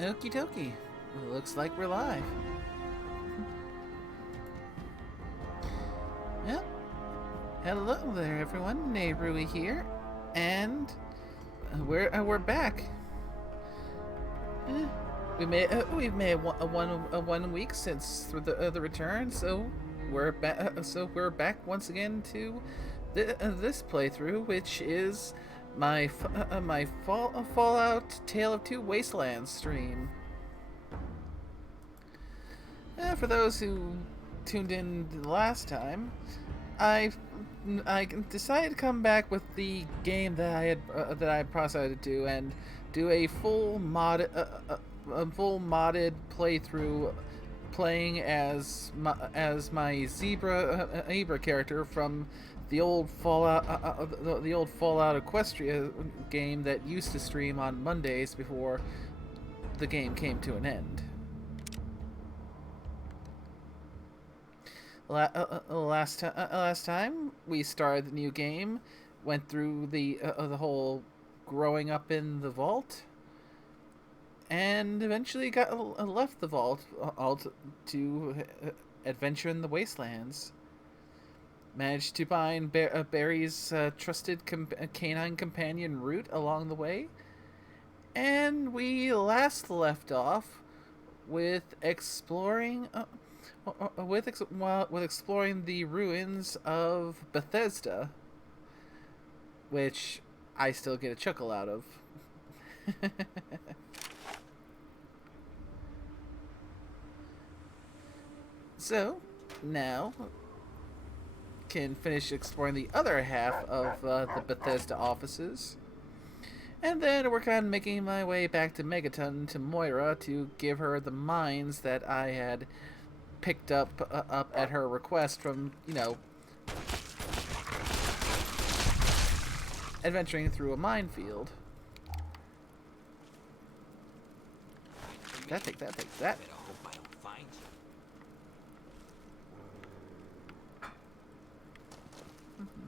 Okie dokie. Looks like we're live. Yep. Hello there, everyone. Nerui here, and we're back. Eh, we've made one week since the return, so we're back once again to this playthrough, which is my Fallout Tale of Two Wastelands stream. For those who tuned in the last time, I I decided to come back with the game that I decided to do and do a full modded playthrough, playing as my zebra character from the old Fallout Equestria game that used to stream on Mondays before the game came to an end. Last time we started the new game, went through the whole growing up in the vault, and eventually got left the vault all to adventure in the wastelands. Managed to find Berri's trusted canine companion Root along the way, and we last left off with exploring. With exploring the ruins of Bethesda, which I still get a chuckle out of. So, now can finish exploring the other half of the Bethesda offices. And then we're kind of making my way back to Megaton to Moira to give her the mines that I had picked up at her request from, adventuring through a minefield. Take that. I hope I don't find you.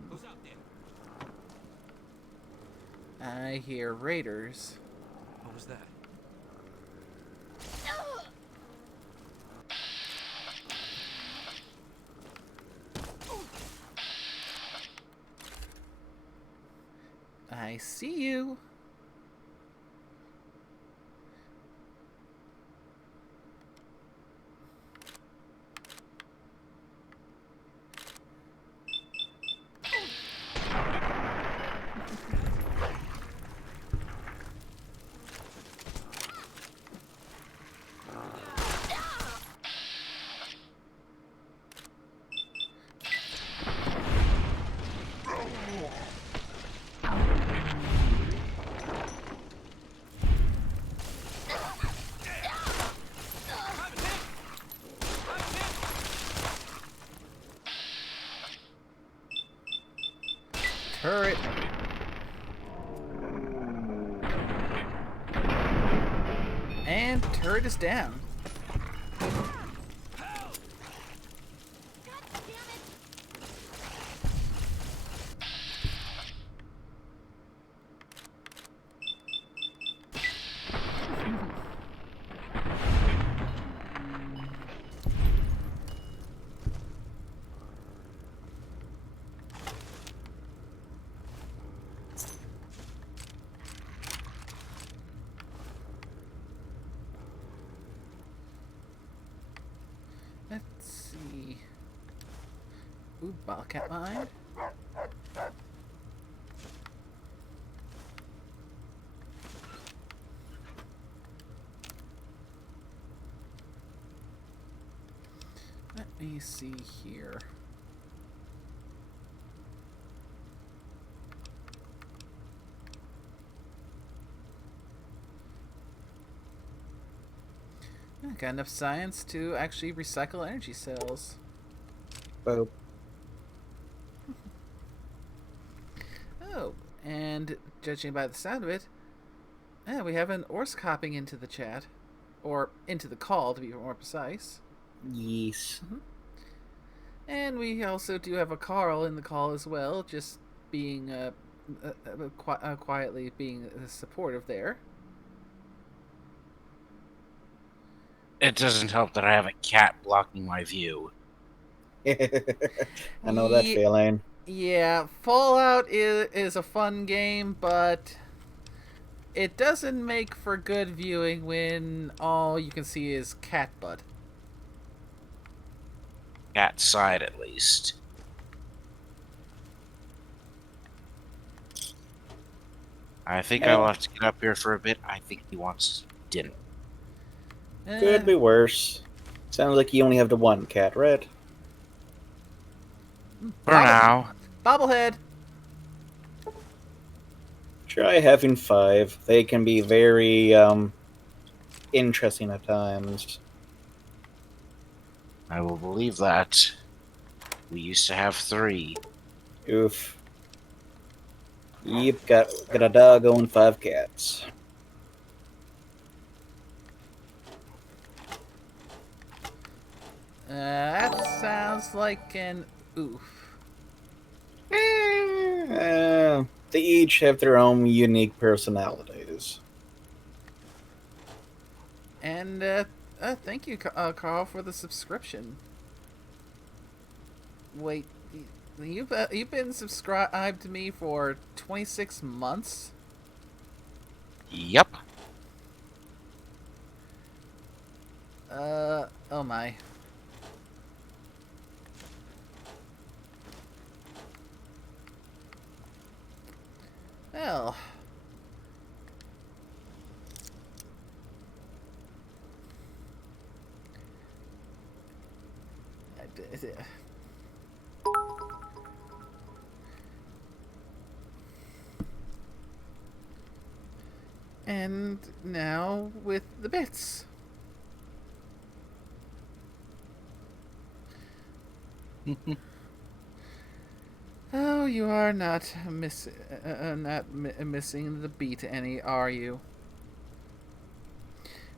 Who's out there? I hear raiders. What was that? I see you. Turret. And turret is down. Let's see. Ooh, Bobcat mine. Let me see here. Got enough science to actually recycle energy cells. Boop. Oh, and judging by the sound of it, we have an Orsk hopping into the chat. Or into the call, to be more precise. Yes. And we also do have a Carl in the call as well, just being quietly being supportive there. It doesn't help that I have a cat blocking my view. I know that Ye- feeling. Yeah, Fallout is a fun game, but it doesn't make for good viewing when all you can see is cat butt. Cat side, at least. I think I will Yeah, have to get up here for a bit. I think he wants dinner. could be worse. Sounds like you only have the one cat, right? For Bobble- now. Bobblehead. Try having 5. They can be very interesting at times. I will believe that. We used to have 3. Oof. Yep, got a dog and 5 cats. That sounds like an oof. They each have their own unique personalities. And thank you, Carl, for the subscription. Wait, you've been subscribed to me for 26 months? Yep. Oh my. Well. And now with the bits. Oh, you are not missing the beat any, are you?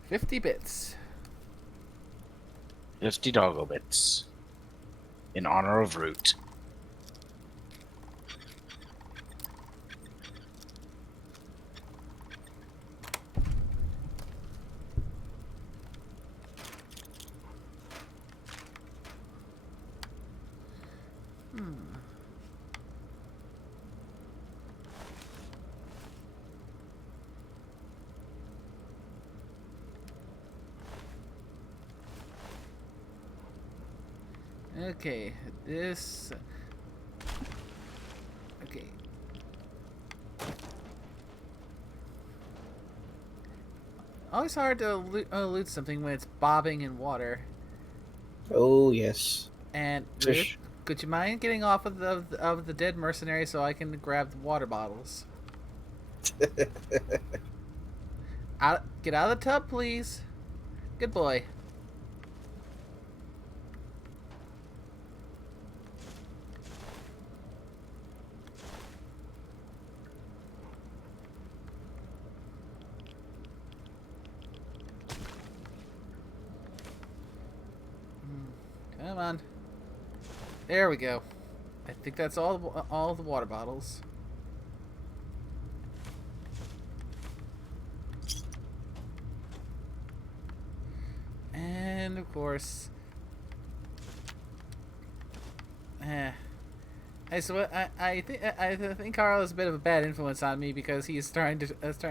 50 bits. 50 doggo bits. In honor of Root. Okay, this. Okay. Always hard to loot something when it's bobbing in water. Oh, yes. And Ruth, Fish. could you mind getting off of the dead mercenary so I can grab the water bottles? Get out of the tub, please. Good boy. Come on. There we go. I think that's all the water bottles. And of course, I think Carl is a bit of a bad influence on me because he's trying to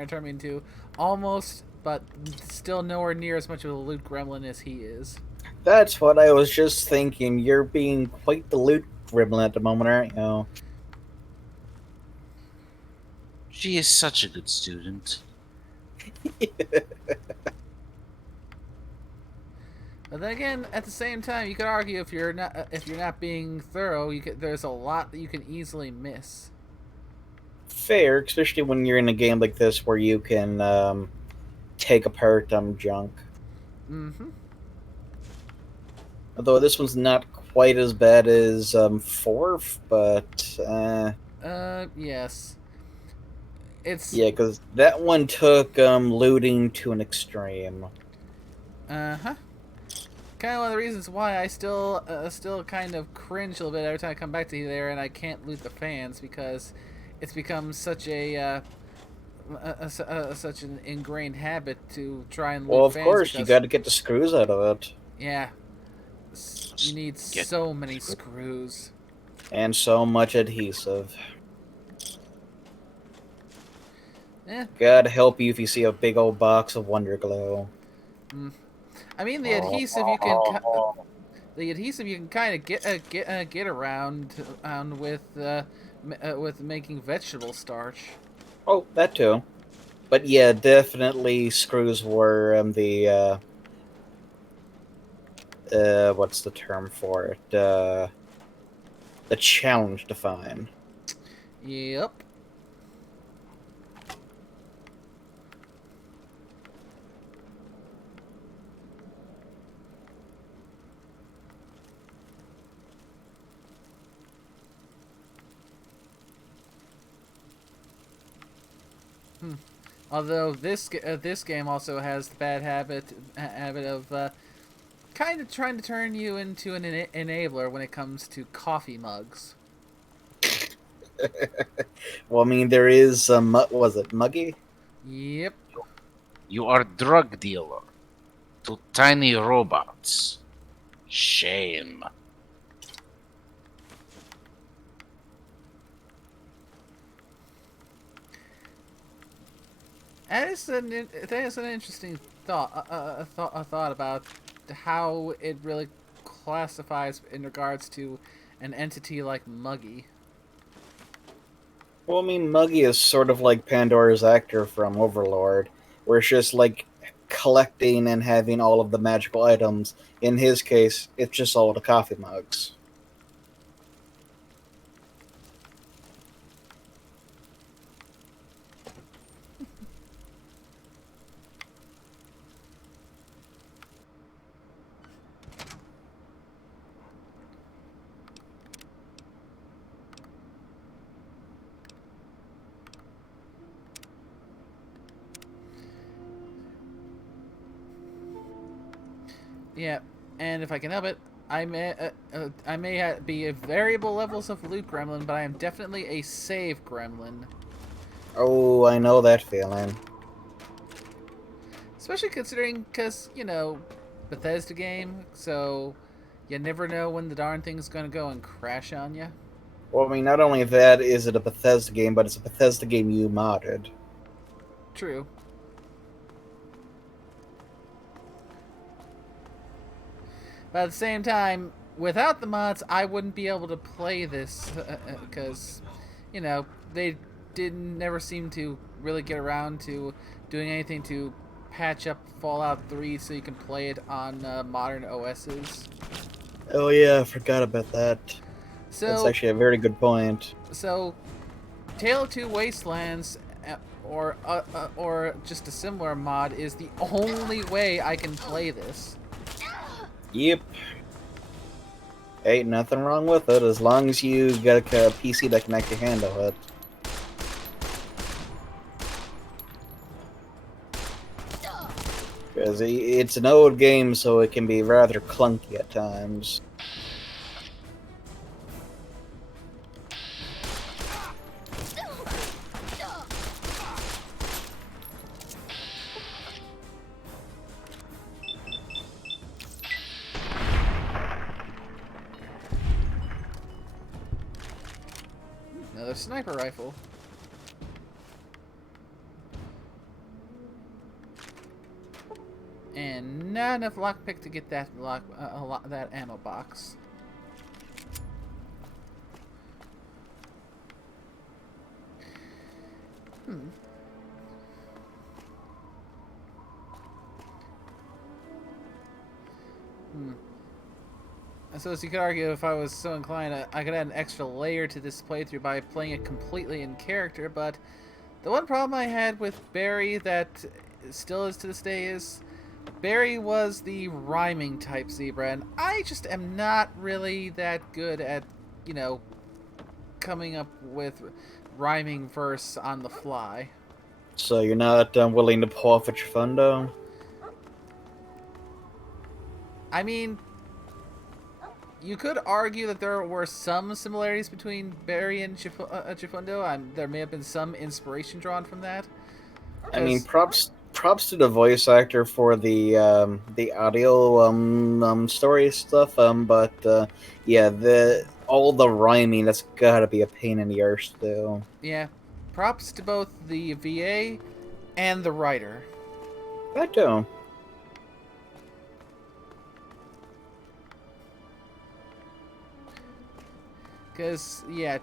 turn me into almost, but still nowhere near as much of a loot gremlin as he is. That's what I was just thinking. You're being quite the loot gremlin at the moment, aren't you? She is such a good student. But then again, at the same time, you could argue if you're not being thorough, there's a lot that you can easily miss. Fair, especially when you're in a game like this where you can take apart junk. Mm-hmm. Although this one's not quite as bad as Fourth, but Yes. It's yeah, because that one took looting to an extreme. uh-huh. Kind of one of the reasons why I still kind of cringe a little bit every time I come back to there and I can't loot the fans because it's become such a such an ingrained habit to try and Well, loot of fans course, you because got to get the screws out of it. yeah, you need Get so many screws. And so much adhesive. Eh, God help you if you see a big old box of Wonder Glue. I mean the adhesive you can kind of get around with making vegetable starch. Oh, that too. But yeah, definitely screws were what's the term for it? The challenge to find. Yep. Although this game also has the bad habit of kind of trying to turn you into an enabler when it comes to coffee mugs. Well, I mean, there is some. Was it Muggy? Yep. You are drug dealer to tiny robots. Shame. That is an interesting thought about how it really classifies in regards to an entity like Muggy. Well, I mean, Muggy is sort of like Pandora's actor from Overlord, where it's just like collecting and having all of the magical items. In his case, it's just all the coffee mugs. Yeah, and if I can help it, I may be a variable levels of loot gremlin, but I am definitely a save gremlin. Oh, I know that feeling. Especially considering, because, Bethesda game, so you never know when the darn thing's gonna go and crash on you. Well, I mean, not only that is it a Bethesda game, but it's a Bethesda game you modded. True. But at the same time, without the mods, I wouldn't be able to play this, because, they didn't never seem to really get around to doing anything to patch up Fallout 3 so you can play it on modern OSs. Oh yeah, I forgot about that. That's So, actually a very good point. so Tale of Two Wastelands, or just a similar mod, is the only way I can play this. Yep. Ain't nothing wrong with it as long as you got a PC that can actually handle it. Because it's an old game, so it can be rather clunky at times. Another sniper rifle. And not enough lockpick to get that that ammo box. Hmm. I suppose you could argue if I was so inclined, I could add an extra layer to this playthrough by playing it completely in character, but the one problem I had with Berri that still is to this day is Berri was the rhyming type zebra, and I just am not really that good at, coming up with rhyming verse on the fly. So you're not willing to pull off a Chifundo? I mean, you could argue that there were some similarities between Berri and Chifundo. There may have been some inspiration drawn from that, I mean, 'Cause- props to the voice actor for the audio story stuff. But yeah, the all the rhyming, that's gotta be a pain in the arse though. yeah, props to both the VA and the writer. That too. Because, yeah,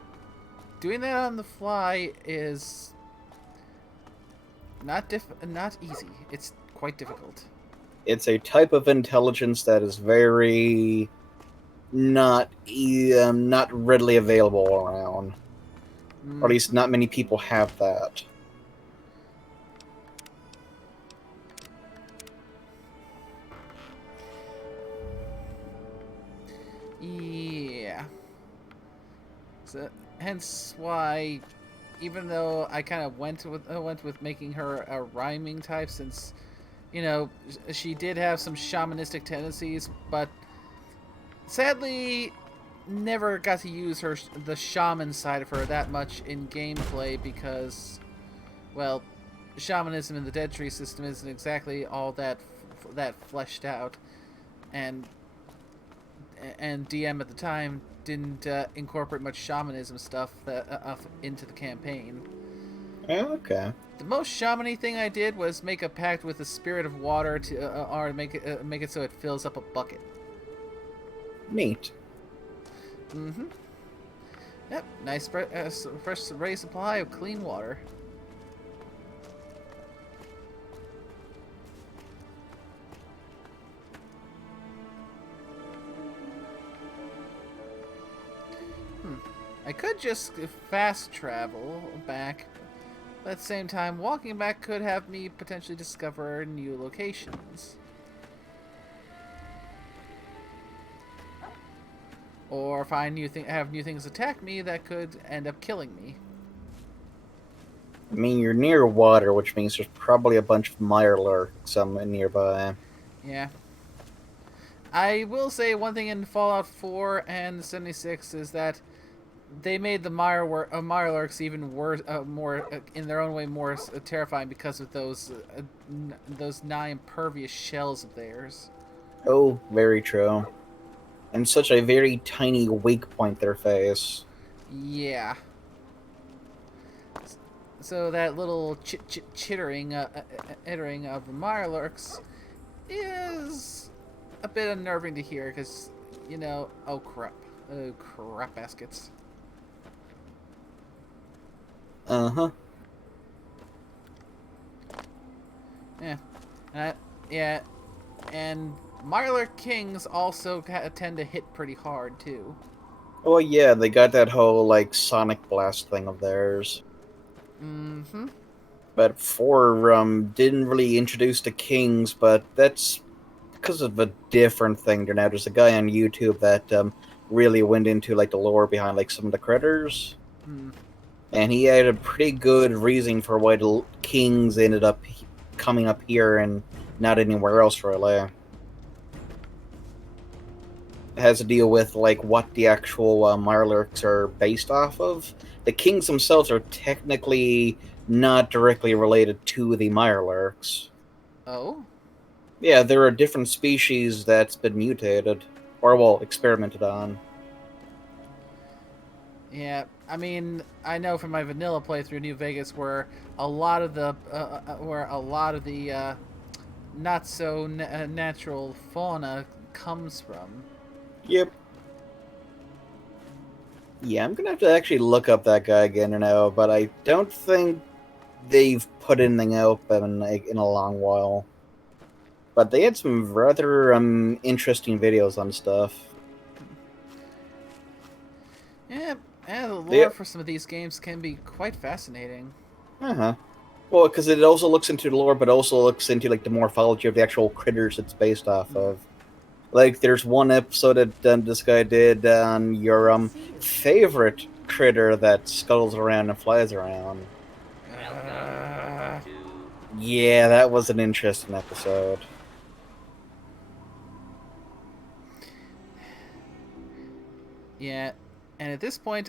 doing that on the fly is not easy. It's quite difficult. It's a type of intelligence that is very not readily available around, or at Mm, least not many people have that. yeah. So, hence why, even though I kind of went with making her a rhyming type, since she did have some shamanistic tendencies, but sadly never got to use the shaman side of her that much in gameplay because, well, shamanism in the Dead Tree system isn't exactly all that fleshed out, and DM at the time didn't incorporate much shamanism stuff into the campaign. Yeah, okay. The most shamany thing I did was make a pact with the spirit of water or make it so it fills up a bucket. Neat. Mm-hmm. Yep, nice fresh ready supply of clean water. I could just fast travel back, but at the same time, walking back could have me potentially discover new locations. Or find have new things attack me that could end up killing me. I mean, you're near water, which means there's probably a bunch of mirelurks nearby. Yeah. I will say one thing in Fallout 4 and 76 is that they made the Mirelurks even worse, more in their own way more terrifying because of those nigh impervious shells of theirs. Oh, very true. And such a very tiny weak point their face. Yeah. So that little chittering of the Mirelurks is a bit unnerving to hear because, oh crap baskets. Uh-huh. Yeah. Yeah. And Mirelurk Kings also tend to hit pretty hard, too. Oh yeah, they got that whole, like, sonic blast thing of theirs. Mm-hmm. But 4 didn't really introduce the kings, but that's because of a different thing. Now there's a guy on YouTube that really went into like the lore behind like some of the critters, and he had a pretty good reason for why the kings ended up coming up here and not anywhere else really. It has to deal with like what the actual Mirelurks are based off of. The kings themselves are technically not directly related to the Mirelurks. Oh? Yeah, there are different species that's been mutated, or well, experimented on. Yeah, I mean, I know from my vanilla playthrough New Vegas where a lot of the not so natural fauna comes from. Yep. Yeah, I'm gonna have to actually look up that guy again now, but I don't think they've put anything out in a long while. But they had some rather interesting videos on stuff. Yeah, and the They, lore for some of these games can be quite fascinating. uh-huh. Well, because it also looks into the lore, but also looks into like the morphology of the actual critters it's based off of. Like, there's one episode that this guy did on your favorite critter that scuttles around and flies around. Yeah, that was an interesting episode. Yeah, And at this point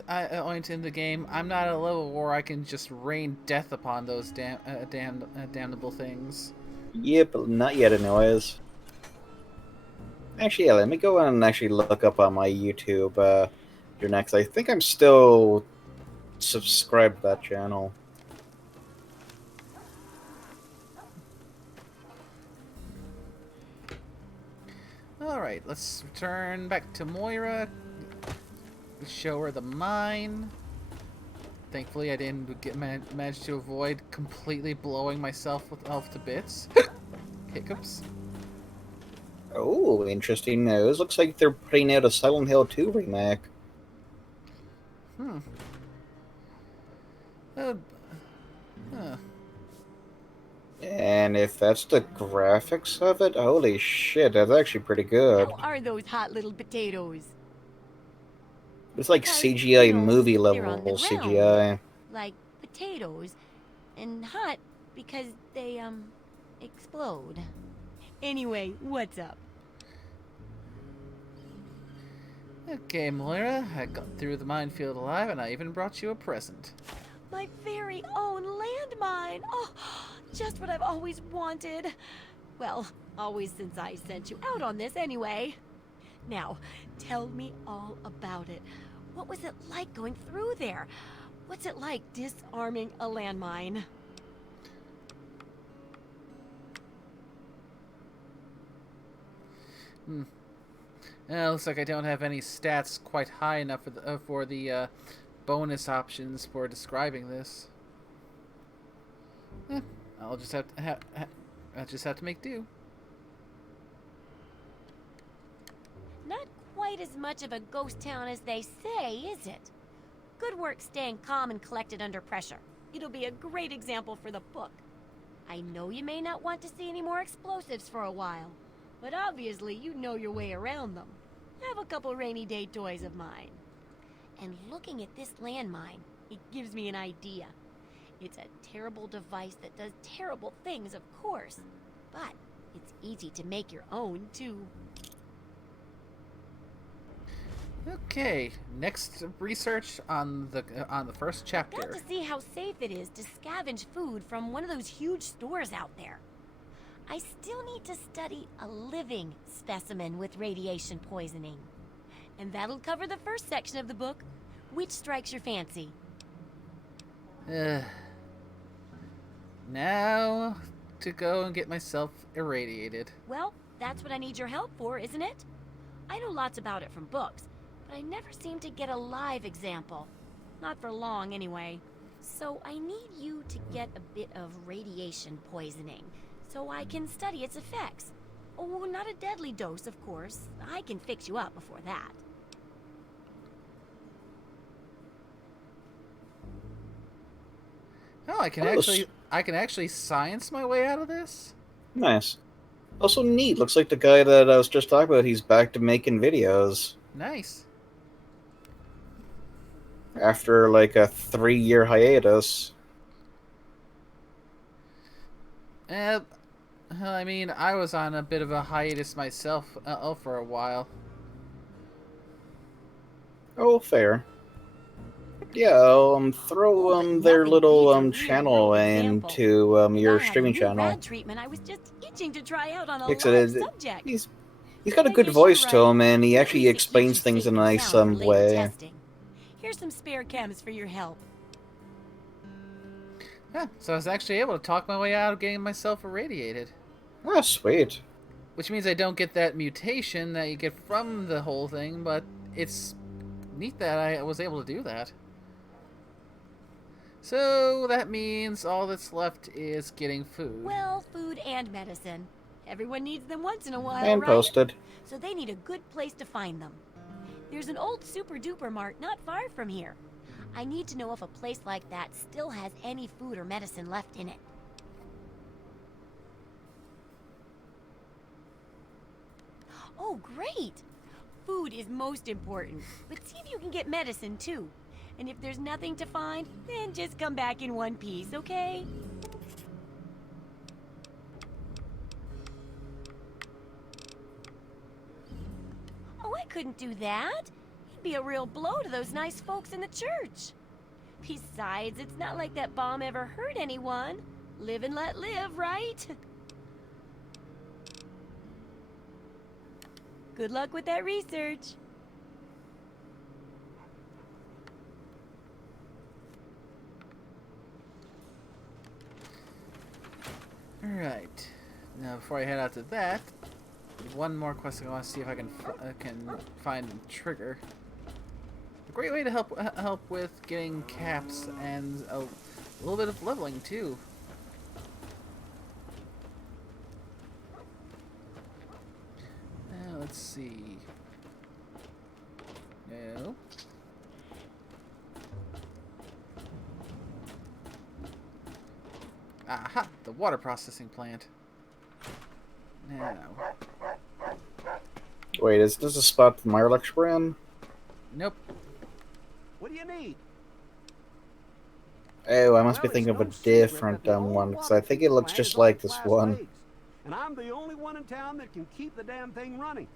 in the game, I'm not at a level where I can just rain death upon those damnable things. Yeah, but not yet, anyways. Actually, yeah, let me go and actually look up on my YouTube your next. I think I'm still subscribed to that channel. Alright, let's return back to Moira. Show her the mine. Thankfully, I didn't manage to avoid completely blowing myself off to bits. Hiccups. Oh, interesting news. Looks like they're putting out a Silent Hill 2 remake. Hmm. Uh, huh. And if that's the graphics of it, holy shit, that's actually pretty good. How are those hot little potatoes? It's like Because, CGI you know, movie they're level on the ground. CGI. Like potatoes. And hot because they, explode. Anyway, what's up? Okay, Moira, I got through the minefield alive, and I even brought you a present. My very own landmine! Oh, just what I've always wanted. Well, always since I sent you out on this anyway. Now, tell me all about it. What was it like going through there? What's it like disarming a landmine? Looks like I don't have any stats quite high enough for the bonus options for describing this. I'll just have to make do. Not quite as much of a ghost town as they say, is it? Good work staying calm and collected under pressure. It'll be a great example for the book. I know you may not want to see any more explosives for a while, but obviously you know your way around them. Have a couple rainy day toys of mine. And looking at this landmine, it gives me an idea. It's a terrible device that does terrible things, of course, but it's easy to make your own, too. Okay, next research on the first chapter. Got to see how safe it is to scavenge food from one of those huge stores out there. I still need to study a living specimen with radiation poisoning. And that'll cover the first section of the book. Which strikes your fancy? Now to go and get myself irradiated. Well, that's what I need your help for, isn't it? I know lots about it from books, but I never seem to get a live example. Not for long, anyway. So I need you to get a bit of radiation poisoning, so I can study its effects. Oh, not a deadly dose, of course. I can fix you up before that. Oh, I can actually science my way out of this? Nice. Also neat. Looks like the guy that I was just talking about, he's back to making videos. Nice. After like a 3-year hiatus. I mean, I was on a bit of a hiatus myself for a while. Oh, fair. Yeah, throw their little channel into your streaming channel. Rad treatment I was just itching to try out on a Like, live subject. He's got a good voice to him, and he actually At least it keeps explains you things safe in a and nice sound for later way. testing. Here's some spare chems for your help. Yeah, so I was actually able to talk my way out of getting myself irradiated. Ah, sweet. Which means I don't get that mutation that you get from the whole thing, but it's neat that I was able to do that. So that means all that's left is getting food. Well, food and medicine. Everyone needs them once in a while, And right? posted. So they need a good place to find them. There's an old super-duper mart not far from here. I need to know if a place like that still has any food or medicine left in it. Oh, great! Food is most important, but see if you can get medicine too. And if there's nothing to find, then just come back in one piece, okay? Oh, I couldn't do that. It'd be a real blow to those nice folks in the church. Besides, it's not like that bomb ever hurt anyone. Live and let live, right? Good luck with that research. Alright. Now, before I head out to that, one more quest I want to see if I can find and trigger. A great way to help with getting caps and a little bit of leveling too. Now let's see. No. Aha! The water processing plant. Now. Wait, is this a spot the Mirelux were in? Nope. What do you need? Oh, I must be Well, thinking it's of no a secret different that the old one, because water I think it looks plant just is like on this class one. legs, and I'm the only one in town that can keep the damn thing running.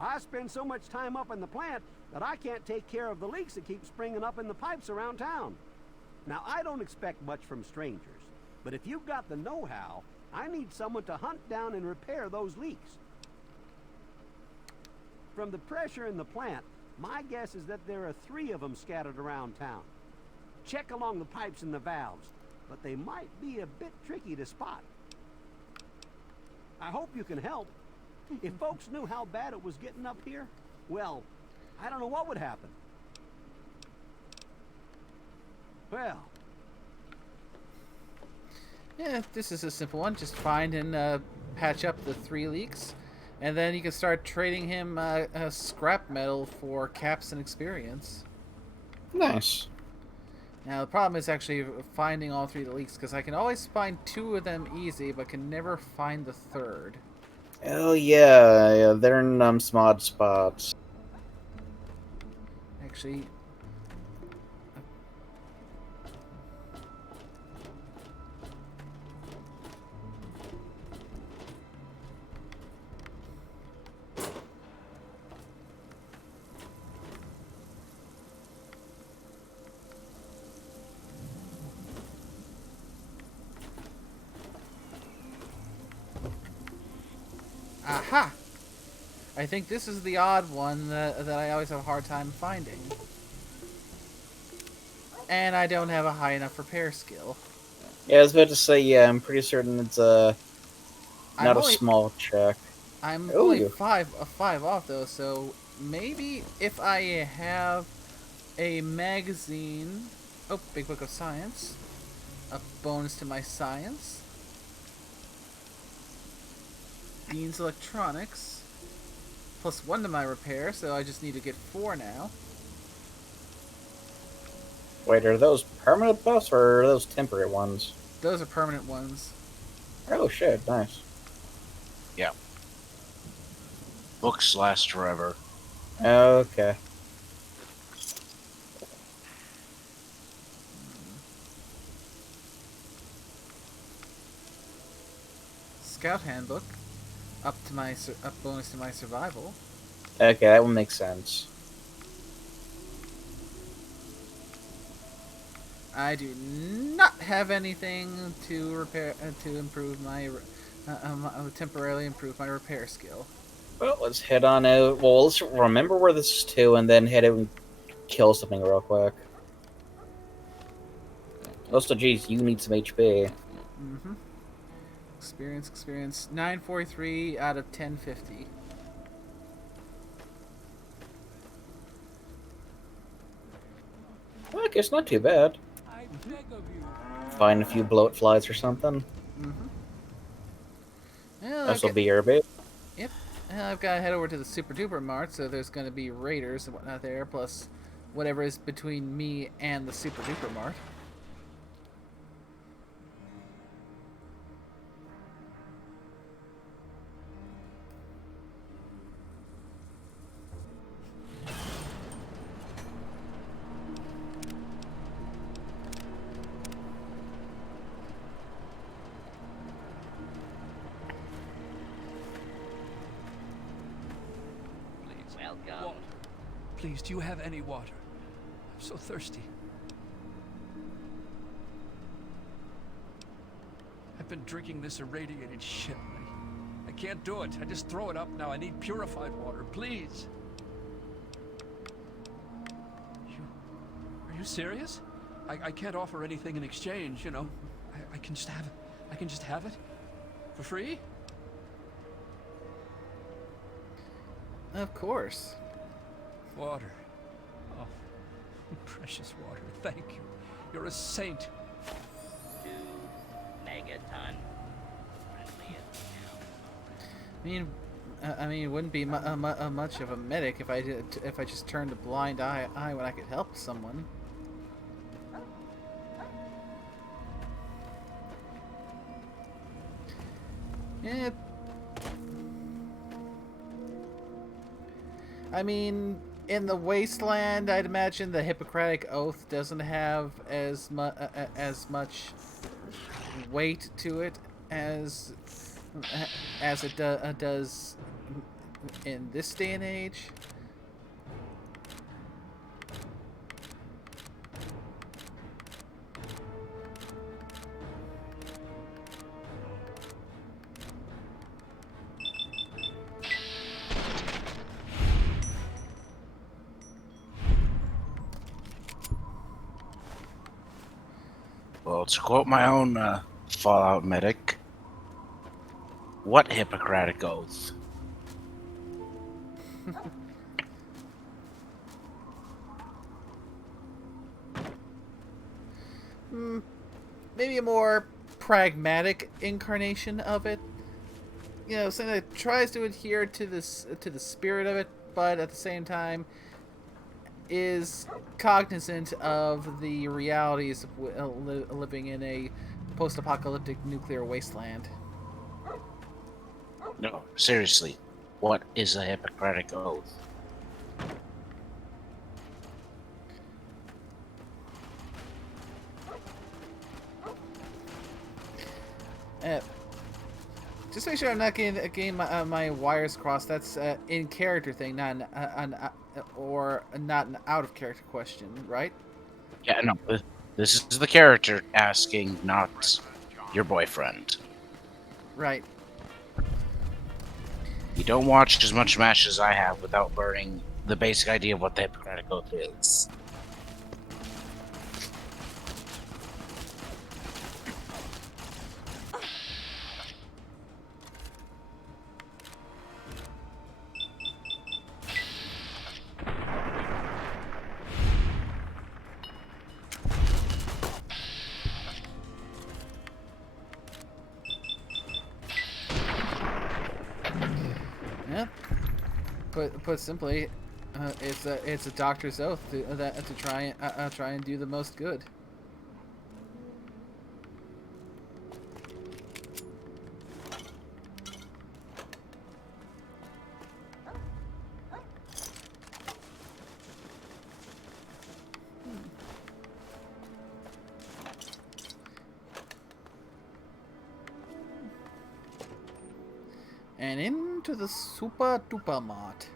I spend so much time up in the plant that I can't take care of the leaks that keep springing up in the pipes around town. Now, I don't expect much from strangers, but if you've got the know-how, I need someone to hunt down and repair those leaks. From the pressure in the plant, my guess is that there are 3 of them scattered around town. Check along the pipes and the valves, but they might be a bit tricky to spot. I hope you can help. If folks knew how bad it was getting up here, well, I don't know what would happen. Well, Yeah, this is a simple one. Just find and patch up the 3 leaks, and then you can start trading him scrap metal for caps and experience. Nice. Now the problem is actually finding all 3 of the leaks, because I can always find 2 of them easy, but can never find the 3rd. Oh yeah, they're in some odd spots. Actually, aha! I think this is the odd one that I always have a hard time finding. And I don't have a high enough repair skill. Yeah, I was about to say, yeah, I'm pretty certain it's not I'm a only- small check. I'm Ooh. only 5 off though, so maybe if I have a magazine... Oh, Big Book of Science. A bonus to my science. Dean's Electronics. +1 to my repair, so I just need to get 4 now. Wait, are those permanent buffs or are those temporary ones? Those are permanent ones. Oh shit, nice. Yeah. Books last forever. Okay. Scout Handbook. Up bonus to my survival. Okay, that one makes sense. I do not have anything to repair to improve my temporarily improve my repair skill. Well, let's head on out. Well, let's remember where this is to, and then head out and kill something real quick. Also, geez, you need some HP. Mm-hmm. Experience. 943 out of 1050. Okay, it's not too bad. I beg of you. Find a few bloat flies or something. Mm-hmm. Well, This will be your bait. Yep. I've got to head over to the Super Duper Mart, so there's going to be raiders and whatnot there, plus whatever is between me and the Super Duper Mart. What? Please, do you have any water? I'm so thirsty. I've been drinking this irradiated shit. I can't do it. I just throw it up now. I need purified water, please. Are you serious? I can't offer anything in exchange, you know. I can just have it. I can just have it? For free? Of course. Water. Oh, precious water. Thank you. You're a saint. 2 megaton. I mean, it wouldn't be much of a medic if I just turned a blind eye when I could help someone. Yeah. I mean, in the wasteland, I'd imagine the Hippocratic Oath doesn't have as much weight to it as it does in this day and age. Well, to quote my own Fallout medic, what Hippocratic Oath? Maybe a more pragmatic incarnation of it. You know, something that tries to adhere to the spirit of it, but at the same time is cognizant of the realities of living in a post-apocalyptic nuclear wasteland. No, seriously, what is a Hippocratic Oath? Just make sure I'm not getting my wires crossed. That's an in-character thing, not not an out-of-character question, right? Yeah, no, this is the character asking, not your boyfriend. Right. You don't watch as much MASH as I have without learning the basic idea of what the Hippocratic Oath is. Yeah. Put simply, it's a doctor's oath to try and do the most good. And into the super duper mart.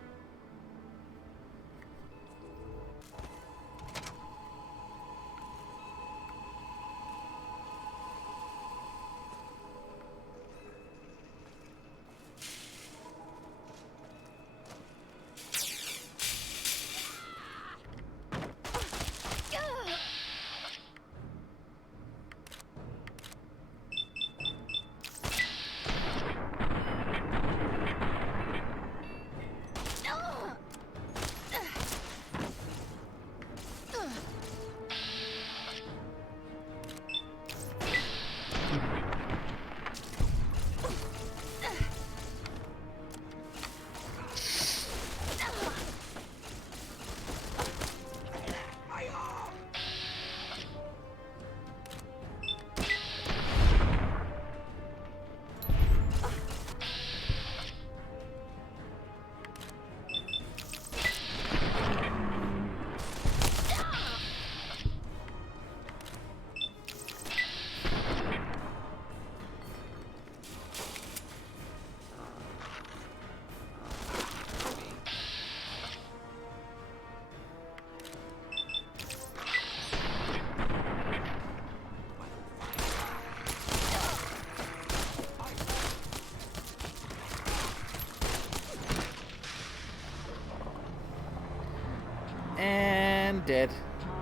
I'm dead.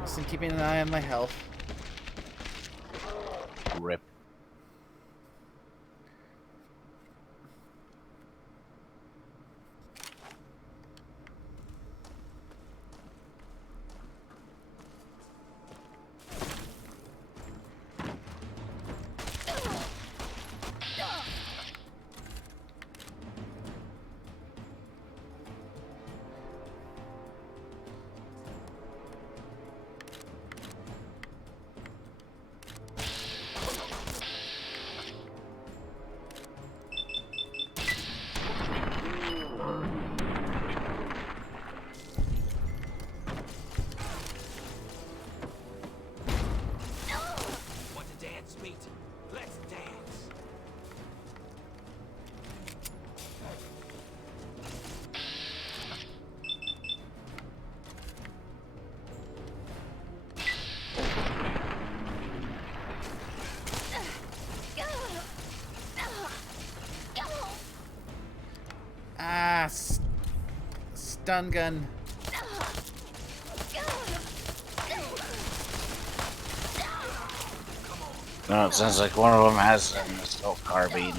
Just been keeping an eye on my health. Rip. Want to dance, meat? Let's dance. Ah, stun gun. No, it sounds like one of them has an assault carbine.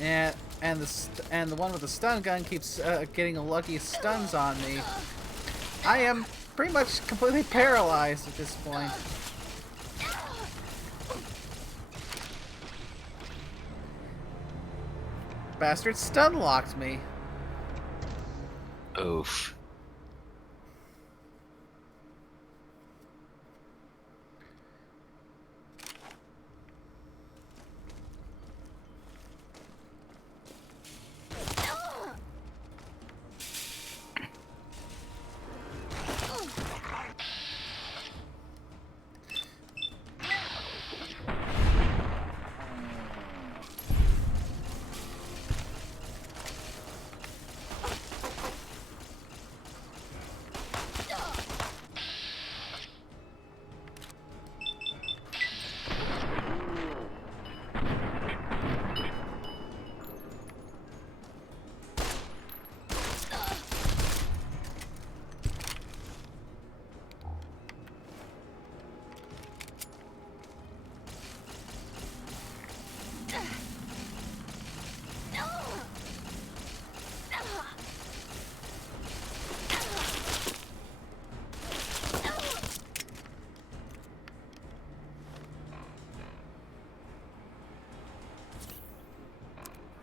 And the one with the stun gun keeps getting lucky stuns on me. I am pretty much completely paralyzed at this point. Bastard stun locked me. Oof.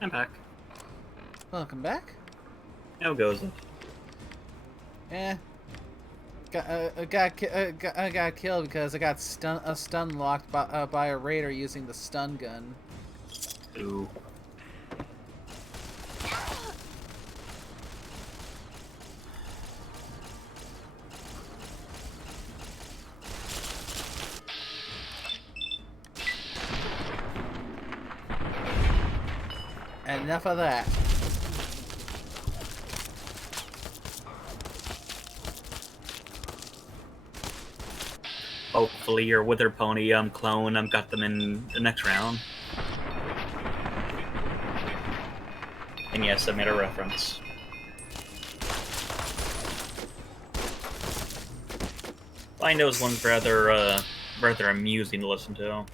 I'm back. Welcome back. How goes it? Eh. Got killed because I got stun locked by a raider using the stun gun. Ooh. Enough of that. Hopefully your Wither Pony clone got them in the next round. And yes, I made a reference. Find those ones rather amusing to listen to.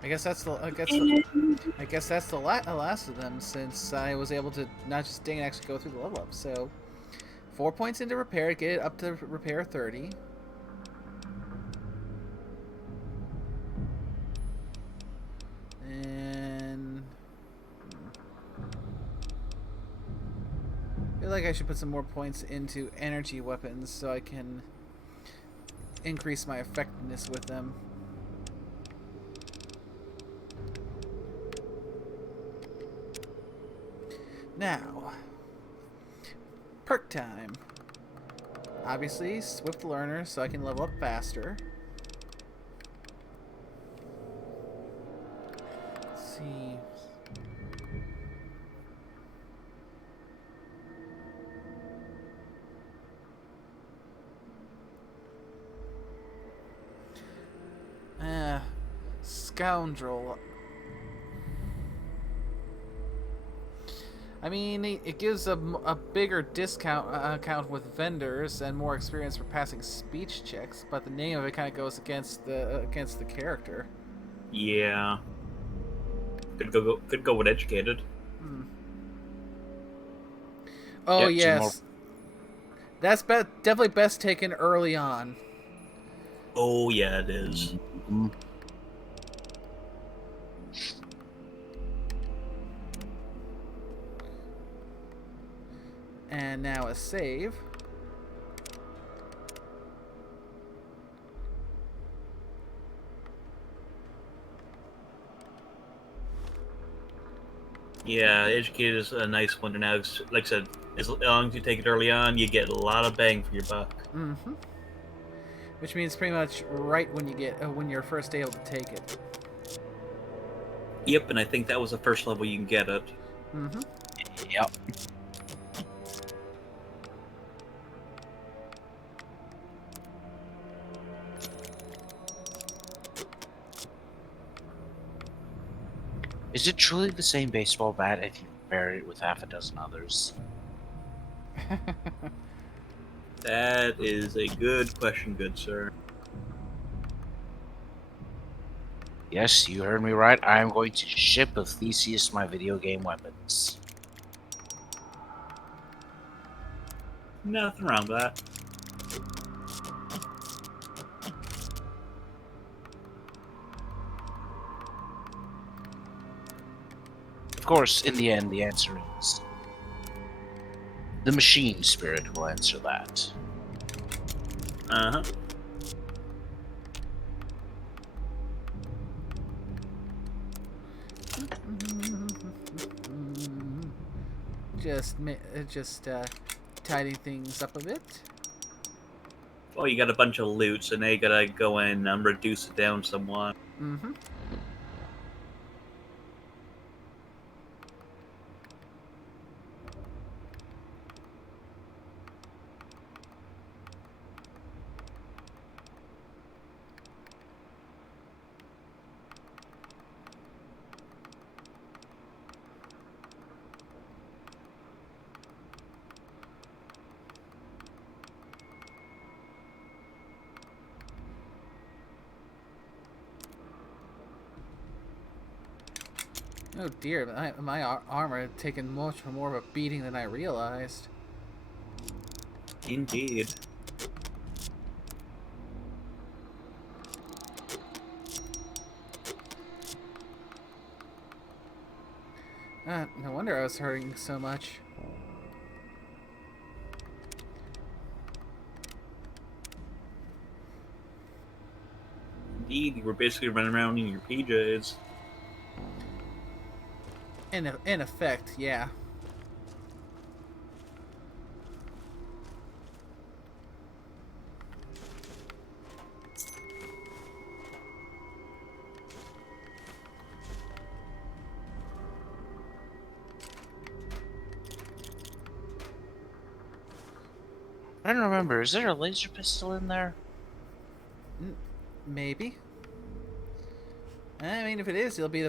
I guess that's the last of them, since I was able to not just ding and actually go through the level up. So 4 points into repair, get it up to repair 30. And I feel like I should put some more points into energy weapons so I can increase my effectiveness with them. Now, Perk time. Obviously, swift learner, so I can level up faster. Let's see. Scoundrel. I mean, it gives a bigger discount account with vendors and more experience for passing speech checks, but the name of it kind of goes against the character. Yeah. Could go with educated. Hmm. Oh Yep, yes, that's definitely best taken early on. Oh yeah, it is. Mhm. And now a save. Yeah, educated is a nice one to now. Like I said, as long as you take it early on, you get a lot of bang for your buck. Mm-hmm. Which means pretty much right when you get when you're first able to take it. Yep, and I think that was the first level you can get it. Mm-hmm. Yep. Is it truly the same baseball bat if you pair it with half a dozen others? That is a good question, good sir. Yes, you heard me right. I am going to ship of Theseus my video game weapons. Nothing wrong with that. Of course, in the end, the answer is the machine spirit will answer that. Uh-huh. Just tidying things up a bit. Oh, you got a bunch of loot, so now you gotta go in and reduce it down somewhat. Mm-hmm. Oh dear, my armor had taken much more of a beating than I realized. Indeed. No wonder I was hurting so much. Indeed, you were basically running around in your PJs. In effect, yeah. I don't remember. Is there a laser pistol in there? Maybe. I mean, if it is, it'll be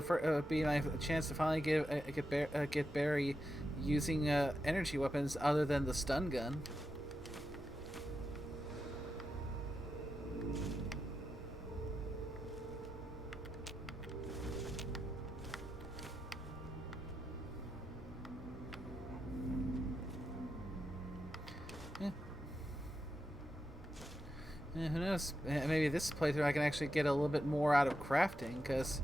be my chance to finally get Berri using energy weapons other than the stun gun. Who knows? Maybe this playthrough I can actually get a little bit more out of crafting, because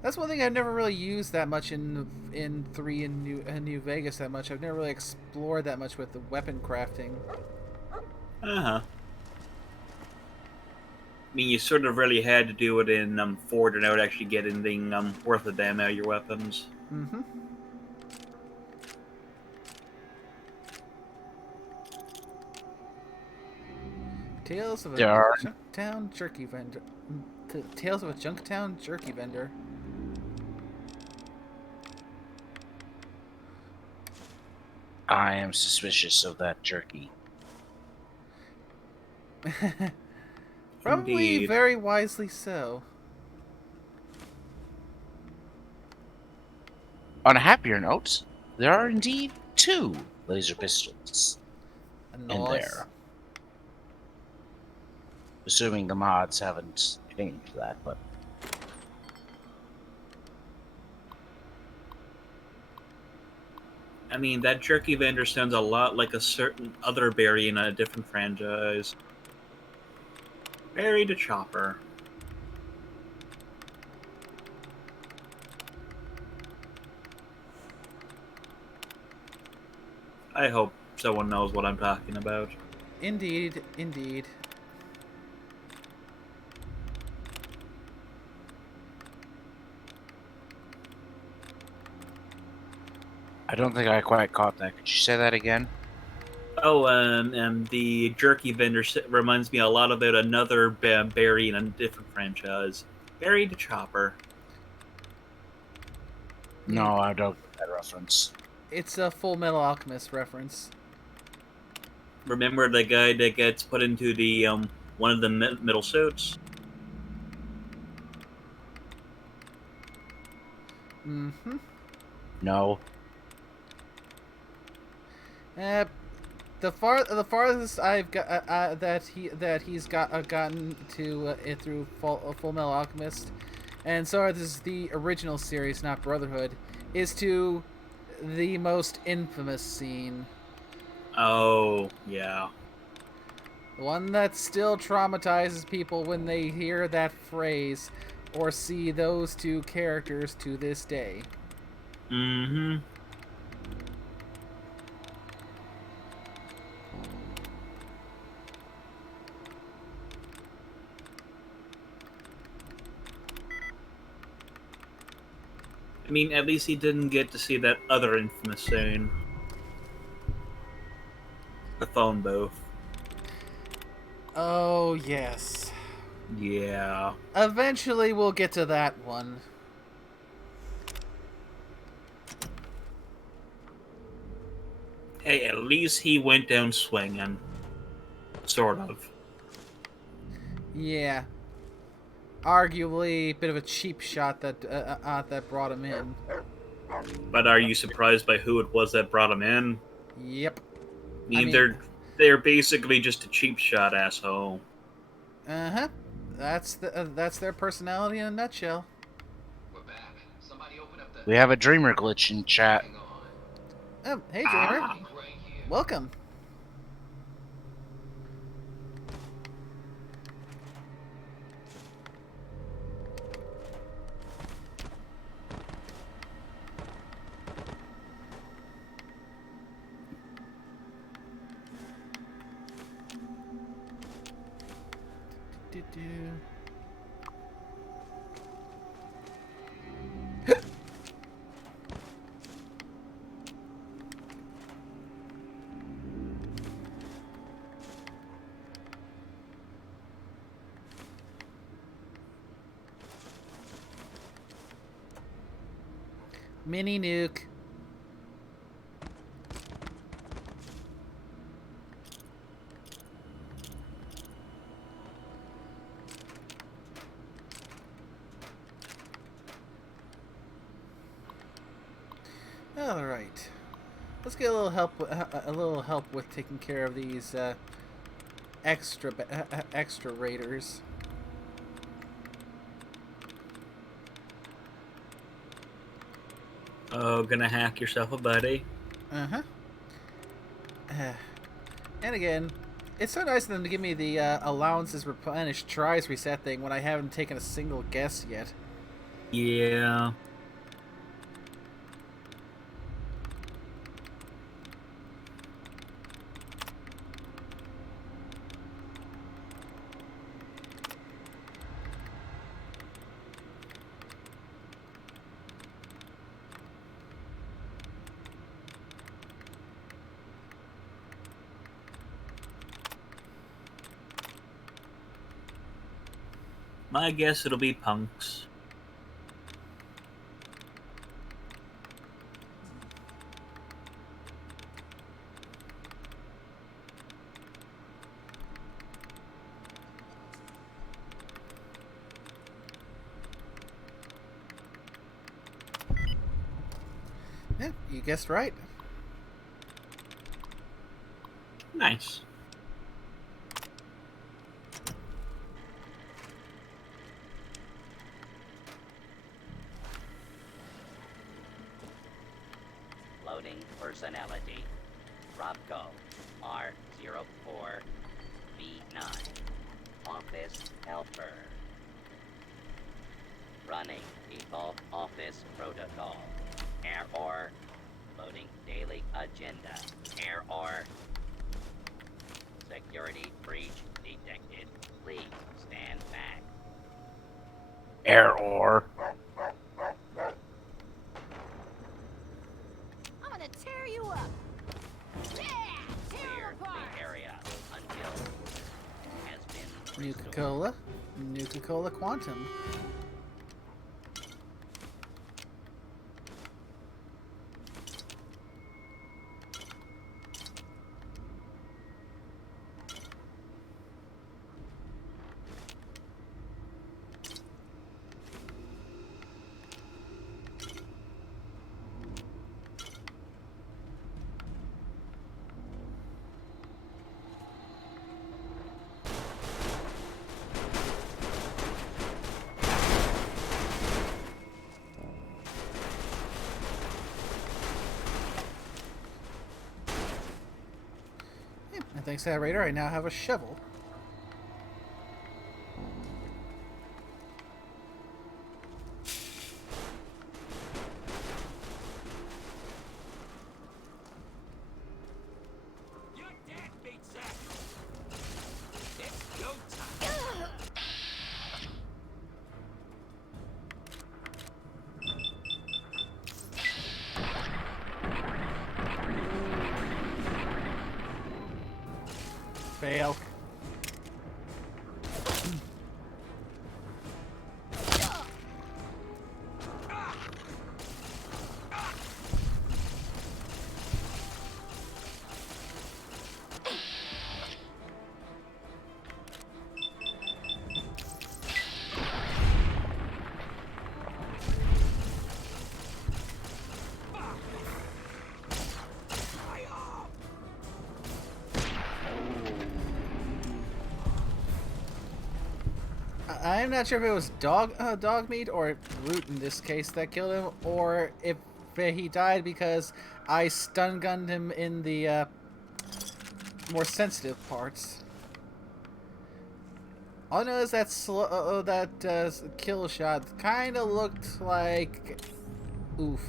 that's one thing I've never really used that much in 3 and New Vegas that much. I've never really explored that much with the weapon crafting. Uh-huh. I mean, you sort of really had to do it in 4 to now actually get anything worth a damn out of your weapons. Mm-hmm. Tales of a There are. Junktown jerky vendor. Tales of a Junktown jerky vendor. I am suspicious of that jerky. Probably Indeed. very wisely so. On a happier note, there are indeed 2 laser pistols in Nice. there. Assuming the mods haven't changed that, but I mean, that jerky vendor sounds a lot like a certain other Berri in a different franchise. Berri the Chopper. I hope someone knows what I'm talking about. Indeed, indeed. I don't think I quite caught that. Could you say that again? Oh, the jerky vendor reminds me a lot about another Berri in a different franchise. Berri the Chopper. No, I don't get that reference. It's a Full Metal Alchemist reference. Remember the guy that gets put into the one of the middle suits? Mm-hmm. No. The farthest I've got that he's gotten to through Full Metal Alchemist, and so this is the original series, not Brotherhood, is to the most infamous scene. Oh, yeah. The one that still traumatizes people when they hear that phrase or see those 2 characters to this day. Mm-hmm. I mean, at least he didn't get to see that other infamous scene. The phone booth. Oh, yes. Yeah. Eventually we'll get to that one. Hey, at least he went down swinging. Sort of. Yeah. Arguably a bit of a cheap shot that that brought him in. But are you surprised by who it was that brought him in? Yep. I mean, they're basically just a cheap shot, asshole. Uh-huh. That's their personality in a nutshell. We're back. Somebody open up the... We have a dreamer glitch in chat. Hang on. Oh, hey Dreamer. Right here. Welcome. Mini nuke. All right. Let's get a little help with taking care of these extra raiders. Oh, gonna hack yourself a buddy. Uh-huh. And again, it's so nice of them to give me the allowances replenished tries reset thing when I haven't taken a single guess yet. Yeah. My guess it'll be punks. Yeah, you guessed right. Nice. Loading personality. Robco R04B9. Office helper. Running default office protocol. Error. Loading daily agenda. Error. Security breach detected. Please stand back. Error. I'm gonna tear you up. Yeah, tear Clear you apart. the area until has been restored. Nuka-Cola. Nuka-Cola Quantum. And thanks to that radar, I now have a shovel. You're dead, Big Zack. It's go time. Fail. I'm not sure if it was dog meat or root in this case that killed him, or if he died because I stun gunned him in the more sensitive parts. All I know is that kill shot kind of looked like oof.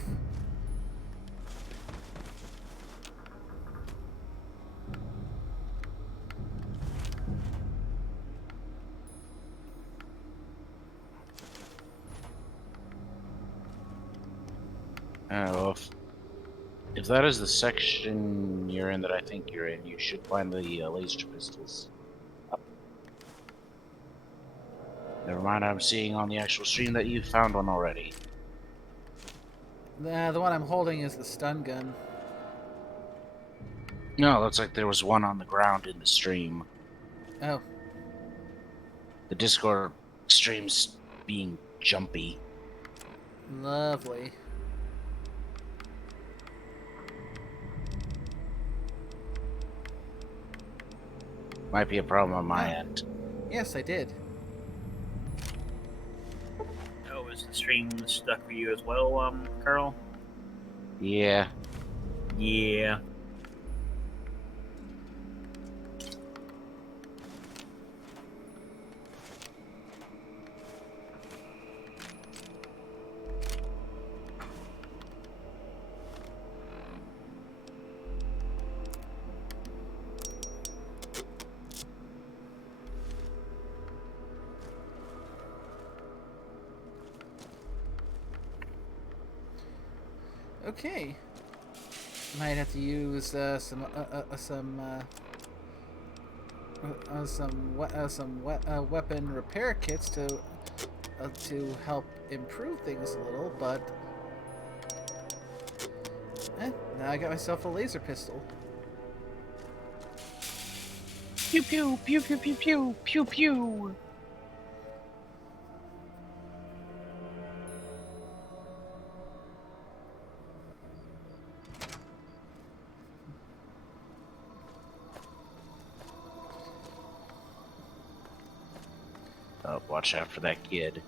Oh, if that is the section you're in that I think you're in, you should find the laser pistols. Never mind, I'm seeing on the actual stream that you found one already. The one I'm holding is the stun gun. No, looks like there was one on the ground in the stream. Oh, The Discord stream's being jumpy. lovely. Might be a problem on my end. Yes, I did. Oh, is the stream stuck for you as well, Carl? Yeah. Yeah. Okay. Might have to use some weapon repair kits to to help improve things a little, but now I got myself a laser pistol. Pew pew pew pew pew pew pew pew. Oh, watch out for that kid.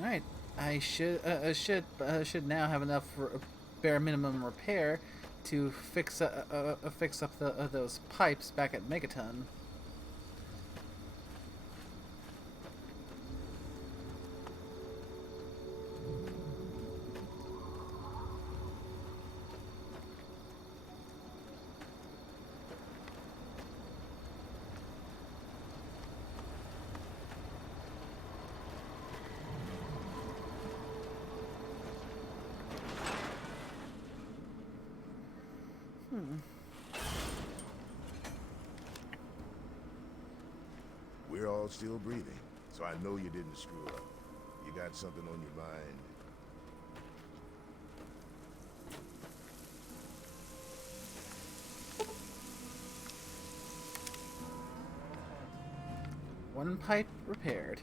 All right, I should now have enough for bare minimum repair to fix up those pipes back at Megaton. We're all still breathing, so I know you didn't screw up. You got something on your mind? One pipe repaired.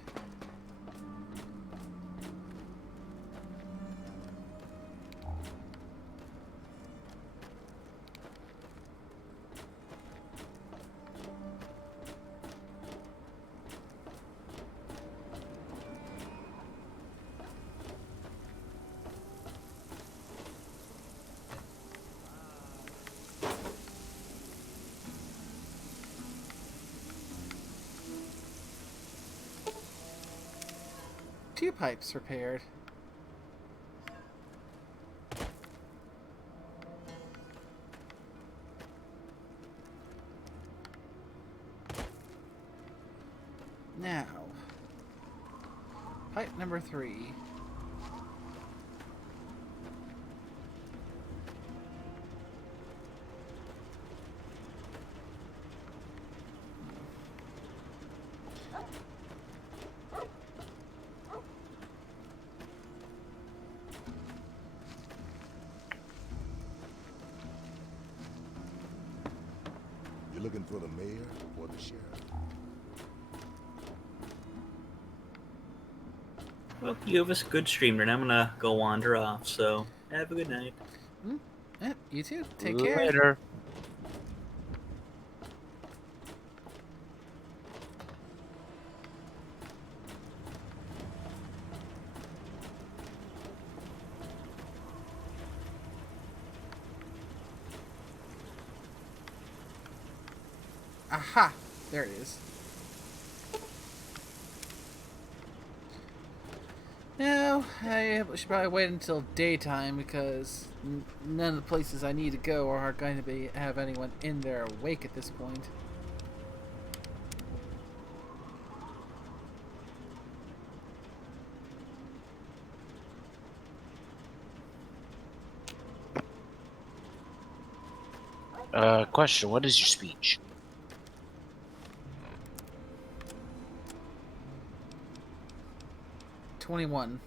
Two pipes repaired. Now, pipe number 3. You looking for the mayor or the sheriff? Well, you have a good stream, and I'm gonna go wander off. So have a good night. You too. Take care. Later. Aha! There it is. Now, I should probably wait until daytime because none of the places I need to go are going to have anyone in there awake at this point. Question, what is your speech? $21.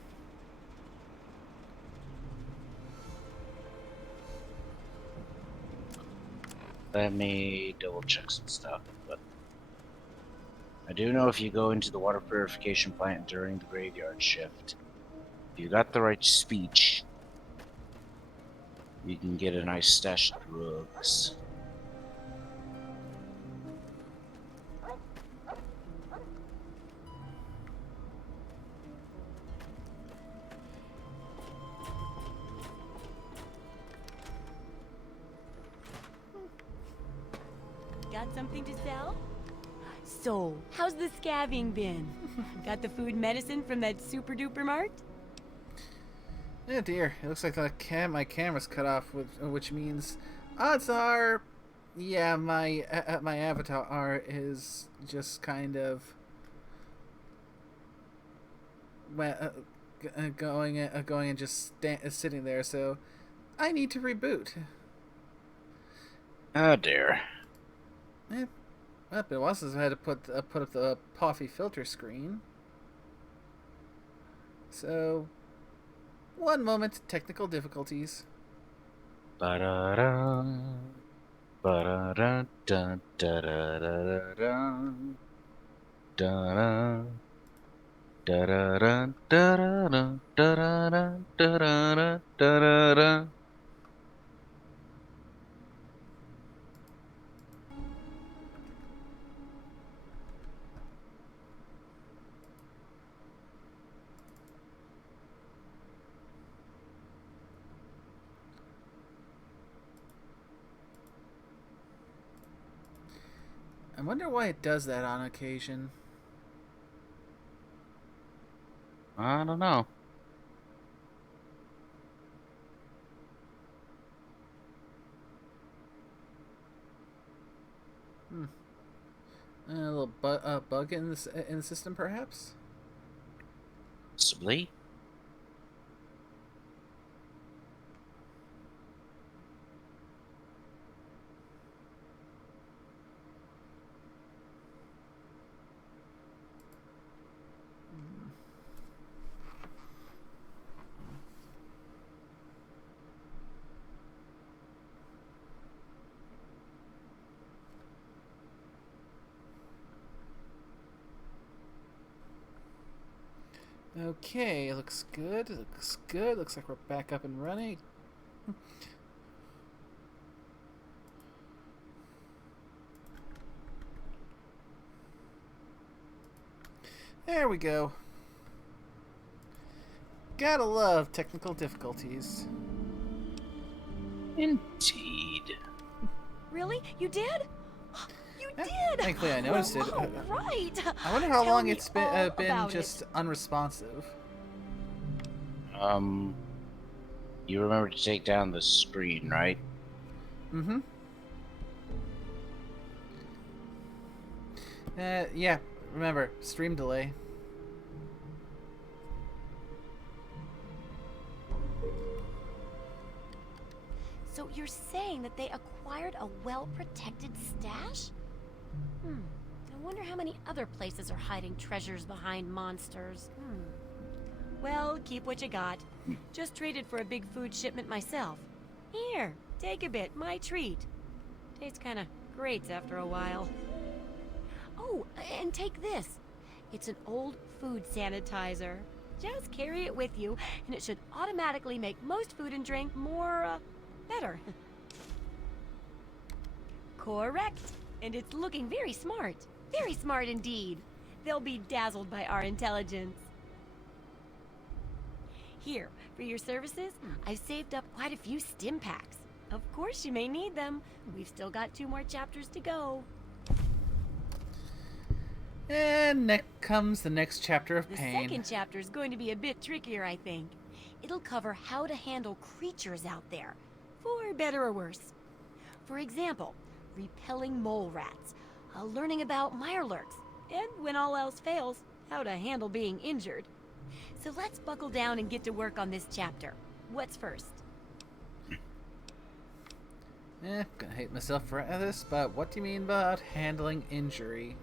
Let me double check some stuff, but I do know if you go into the water purification plant during the graveyard shift, if you got the right speech, you can get a nice stash of drugs. Got something to sell? So, how's the scabbing been? Got the food and medicine from that super duper mart? Oh dear, it looks like my camera's cut off, which means odds are, yeah, my avatar is just kind of going and just sitting there. So I need to reboot. Oh dear. Well, it was since I had to put up the Poffy filter screen. So. One moment, technical difficulties. Ba-da-da, ba-da-da, da-da-da-da-da-da, da-da, da-da-da, da-da-da, da-da-da, da-da-da, da-da-da. I wonder why it does that on occasion. I don't know. A little bug in the system, perhaps. Possibly. Okay, looks good. Looks good. Looks like we're back up and running. There we go. Gotta love technical difficulties. Indeed. Really? You did? You Yeah, did! thankfully I noticed it. Oh, right! I wonder how Tell long me it's all been about just it. unresponsive. You remember to take down the screen, right? Mm-hmm. Yeah, Remember, stream delay. So you're saying that they acquired a well-protected stash? I wonder how many other places are hiding treasures behind monsters. Well, keep what you got. Just traded for a big food shipment myself. Here, take a bit, my treat. Tastes kinda great after a while. Oh, and take this. It's an old food sanitizer. Just carry it with you, and it should automatically make most food and drink more, better. Correct. And it's looking very smart. Very smart indeed. They'll be dazzled by our intelligence. Here, for your services, I've saved up quite a few stim packs. Of course you may need them. We've still got 2 more chapters to go. And next comes the next chapter of The pain. second chapter is going to be a bit trickier, I think. It'll cover how to handle creatures out there, for better or worse. For example, repelling mole rats, learning about mirelurks, and when all else fails, how to handle being injured. So let's buckle down and get to work on this chapter. What's first? Gonna hate myself for this, but what do you mean about handling injury?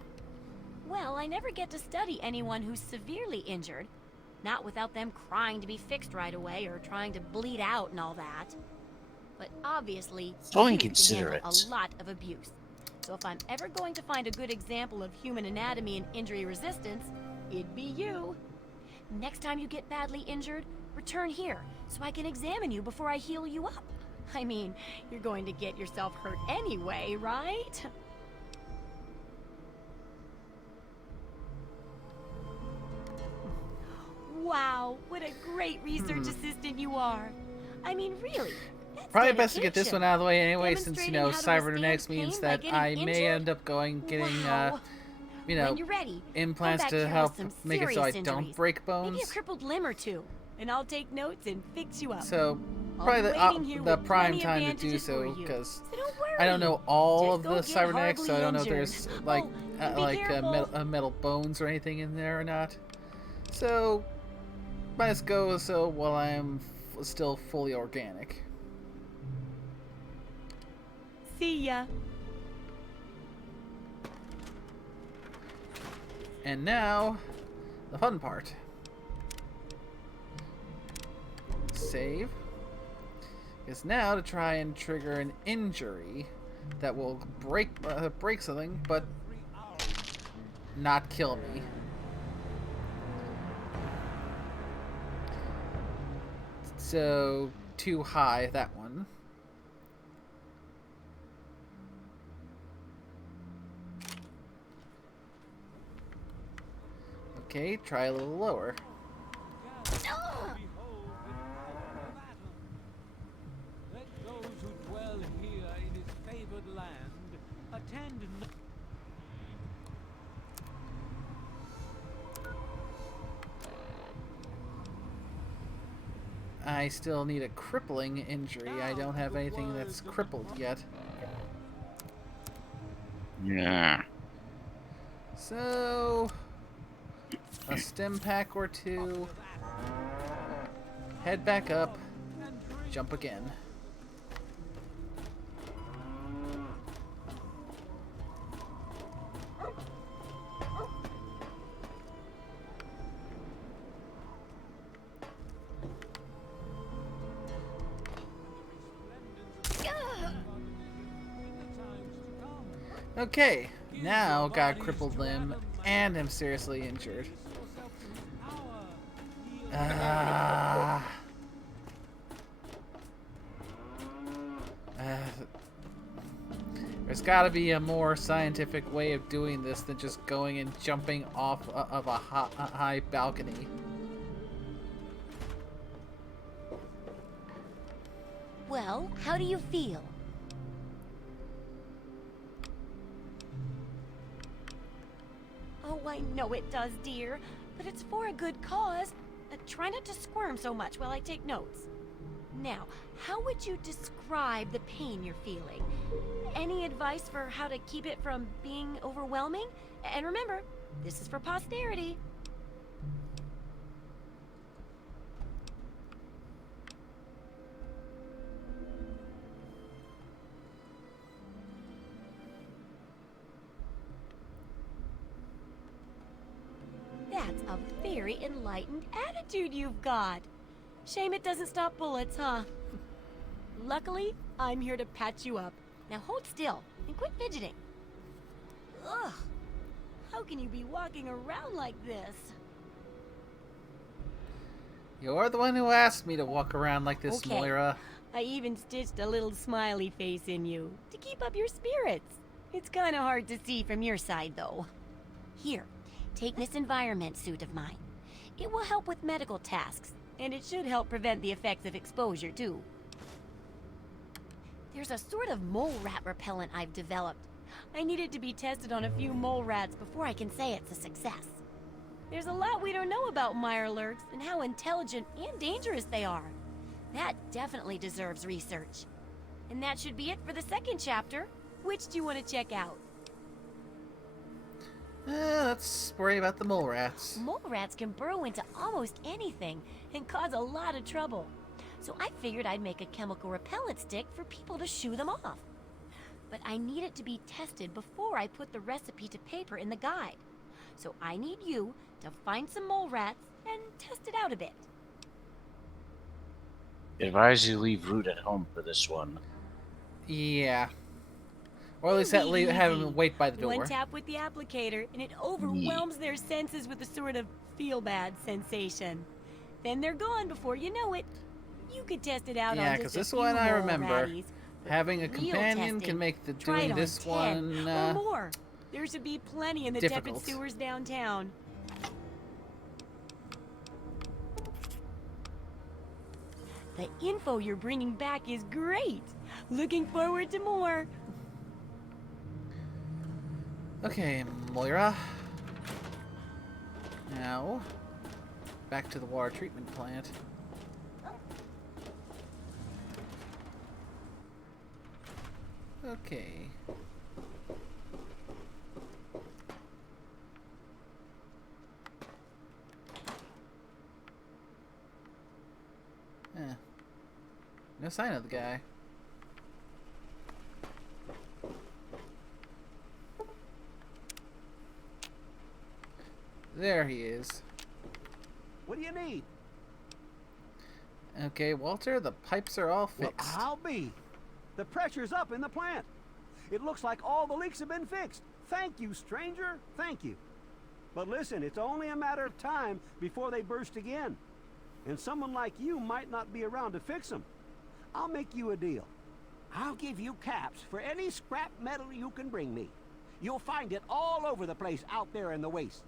Well, I never get to study anyone who's severely injured. Not without them crying to be fixed right away or trying to bleed out and all that. But obviously, So you can inconsiderate. handle a lot of abuse. So if I'm ever going to find a good example of human anatomy and injury resistance, it'd be you. Next time you get badly injured, return here so I can examine you before I heal you up. I mean, you're going to get yourself hurt anyway, right? Wow, what a great research assistant you are. I mean, really. That's Probably best to get this dedication. one out of the way anyway, since, Demonstrating how to cybernetics withstand means pain by that getting I may injured? end up getting, Wow. When you're ready, implants come back to here help with some make it so I serious don't injuries. break Maybe a bones. crippled limb or 2, and I'll take notes and fix you up. So, I'll probably be waiting here the with prime plenty of time to do bandages so, for you. because So don't worry. I don't know all Just of the don't get cybernetics, so I don't know if horribly there's injured. like Oh, and be careful. metal bones or anything in there or not. So, might as go so while I'm still fully organic. See ya. And now, the fun part. Save. Is now to try and trigger an injury that will break something, but not kill me. So, too high, that one. Okay, try a little lower. Let those who dwell here in his favored land attend. I still need a crippling injury. I don't have anything that's crippled yet. Yeah. So, a stem pack or 2. Head back up. Jump again. Okay, now got a crippled limb and am seriously injured. There's gotta be a more scientific way of doing this than just going and jumping off of a high balcony. Well, how do you feel? Oh, I know it does, dear, but it's for a good cause. Try not to squirm so much while I take notes. Now, how would you describe the pain you're feeling? Any advice for how to keep it from being overwhelming? And remember, this is for posterity. That's a very enlightened attitude you've got. Shame it doesn't stop bullets, huh? Luckily, I'm here to patch you up. Now hold still and quit fidgeting. Ugh! How can you be walking around like this? You're the one who asked me to walk around like this, Okay. Moira. I even stitched a little smiley face in you to keep up your spirits. It's kind of hard to see from your side, though. Here, take this environment suit of mine. It will help with medical tasks, and it should help prevent the effects of exposure, too. There's a sort of mole rat repellent I've developed. I need it to be tested on a few mole rats before I can say it's a success. There's a lot we don't know about mirelurks and how intelligent and dangerous they are. That definitely deserves research. And that should be it for the second chapter. Which do you want to check out? Let's worry about the mole rats. Mole rats can burrow into almost anything and cause a lot of trouble. So I figured I'd make a chemical repellent stick for people to shoo them off. But I need it to be tested before I put the recipe to paper in the guide. So I need you to find some mole rats and test it out a bit. Advise you leave Root at home for this one. Yeah. Or at least have him wait by the door. One tap with the applicator and it overwhelms their senses with a sort of feel-bad sensation. Then they're gone before you know it. You could test it out on Yeah, just because a this few one I mole remember. ratties. Having a Real companion testing. can make the Try it doing on this 10 one or more. There should be plenty in the tepid difficult. sewers downtown. The info you're bringing back is great. Looking forward to more. Okay, Moira. Now, back to the water treatment plant. Okay. No sign of the guy. There he is. What do you need? Okay, Walter, the pipes are all Well, fixed. I'll be. The pressure's up in the plant. It looks like all the leaks have been fixed. Thank you, stranger. Thank you. But listen, it's only a matter of time before they burst again. And someone like you might not be around to fix them. I'll make you a deal. I'll give you caps for any scrap metal you can bring me. You'll find it all over the place out there in the waste.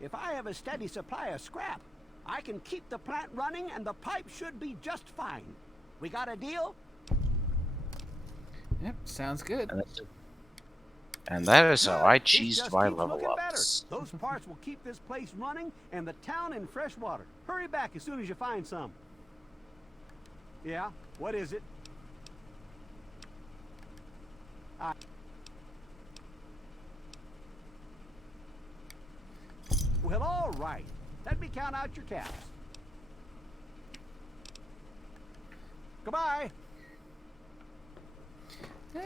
If I have a steady supply of scrap, I can keep the plant running and the pipe should be just fine. We got a deal? Yep, sounds good. And that is how I It cheesed just my keeps level looking better. ups. Those parts will keep this place running and the town in fresh water. Hurry back as soon as you find some. Yeah, what is it? Well, all right. Let me count out your caps. Goodbye.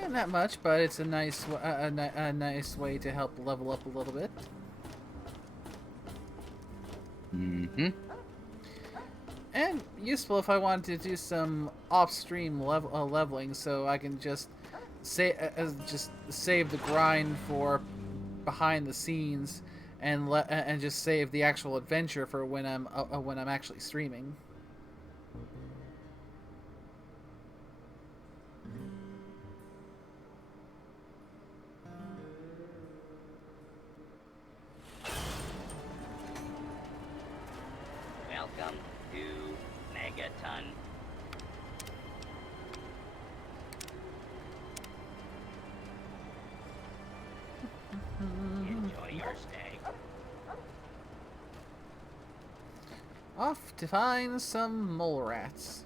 Not much, but it's a nice, a nice way to help level up a little bit. Mm-hmm. And useful if I wanted to do some off-stream leveling, so I can just save the grind for behind the scenes, and just save the actual adventure for when I'm actually streaming. Welcome to Megaton. Enjoy your stay. Off to find some mole rats.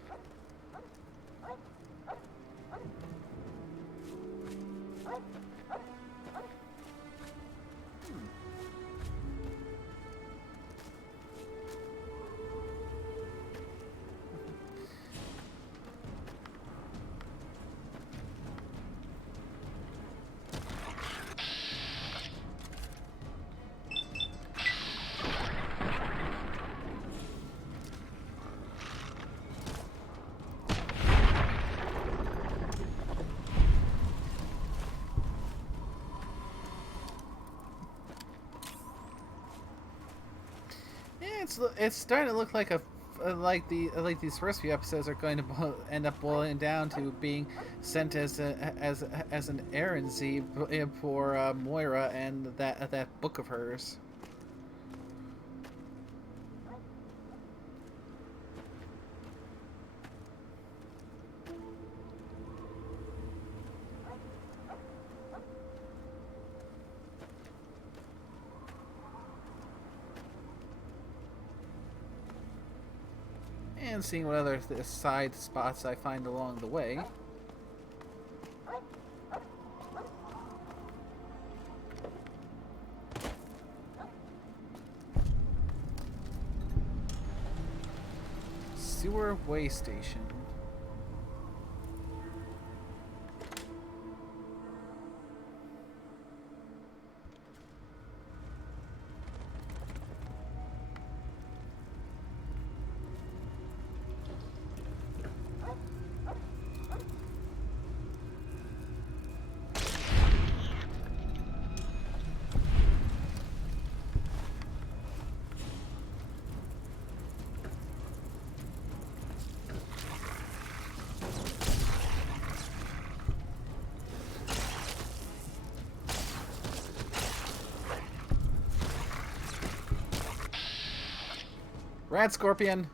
It's starting to look like like these first few episodes are going to end up boiling down to being sent as an errandsy for Moira and that book of hers. And seeing what other side spots I find along the way. Sewer way station. Rad Scorpion.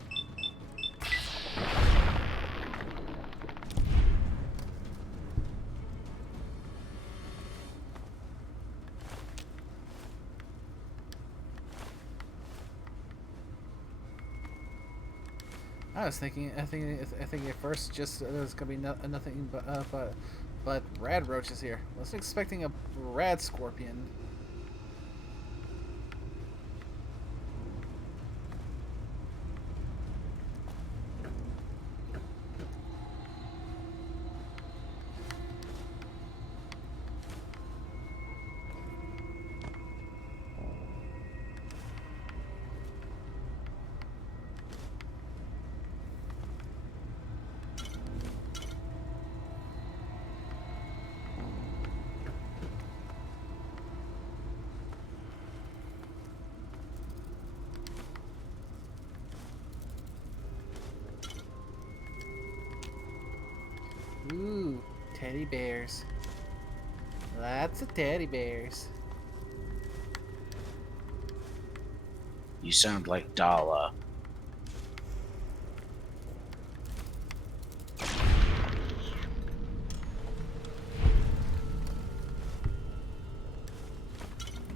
I think at first just there's gonna be nothing but rad roaches here. I was expecting a rad scorpion. Ooh, teddy bears. Lots of teddy bears. You sound like Dala.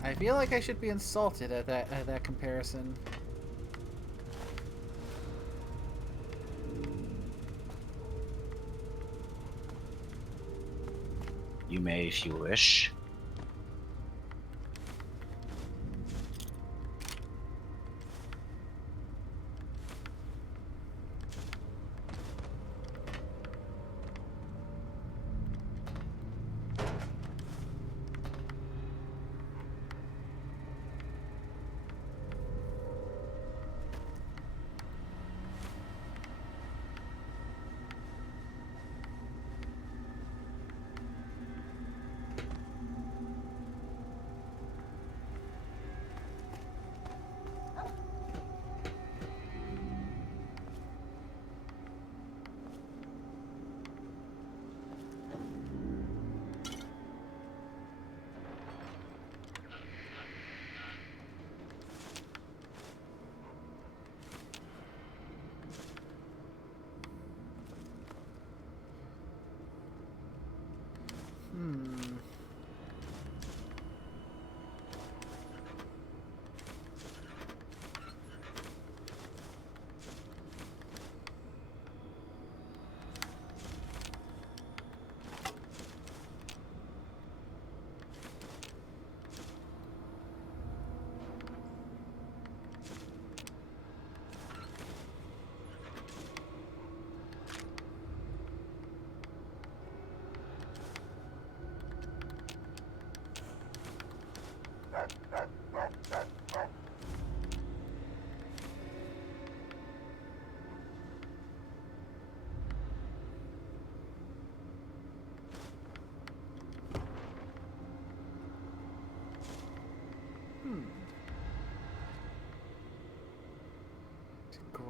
I feel like I should be insulted at that comparison. You may if you wish.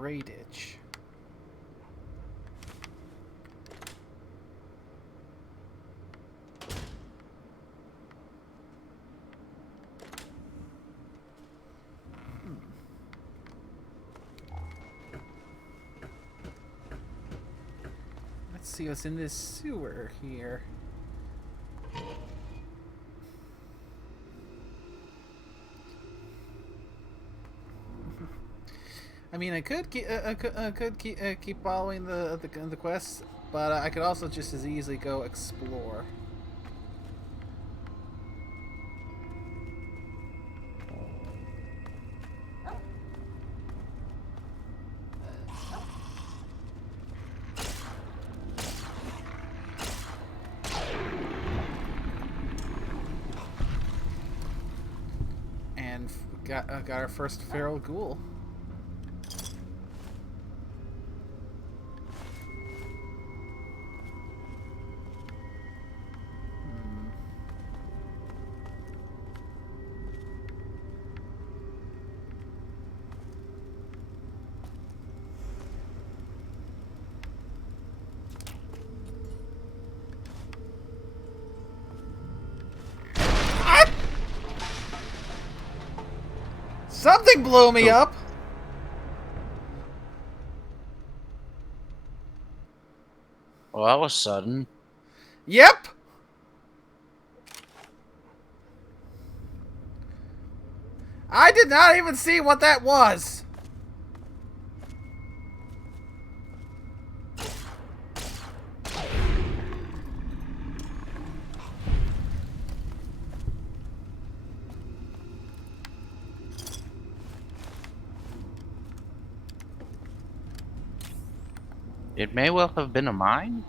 Gray Ditch. Let's see what's in this sewer here. I mean, I could keep following the quests, but I could also just as easily go explore. And got our first feral ghoul. Something blew me up! Well, that was sudden. Yep! I did not even see what that was! It may well have been a mine.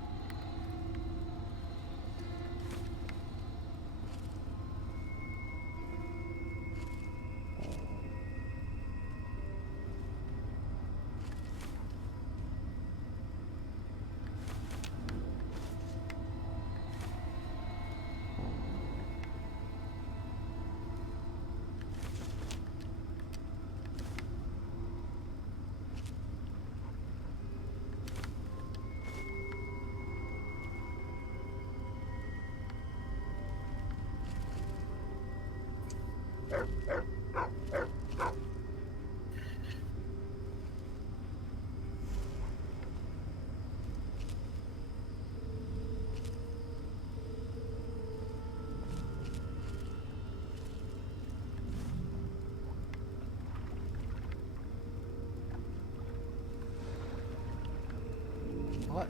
What?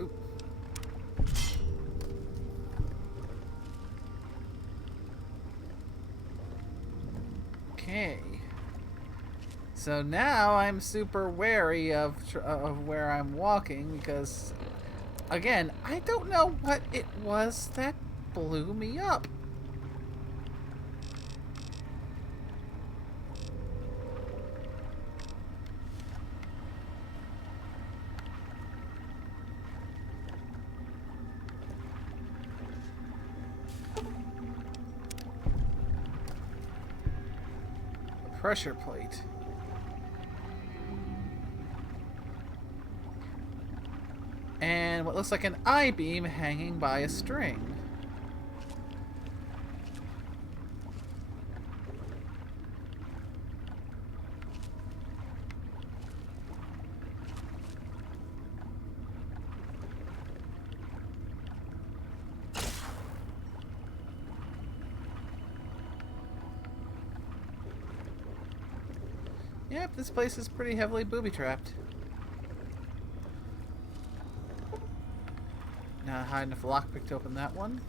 Oop. Okay. So now I'm super wary of where I'm walking because, again, I don't know what it was that blew me up. Pressure plate. And what looks like an I-beam hanging by a string. Yep, this place is pretty heavily booby-trapped. Not high enough lockpick to open that one.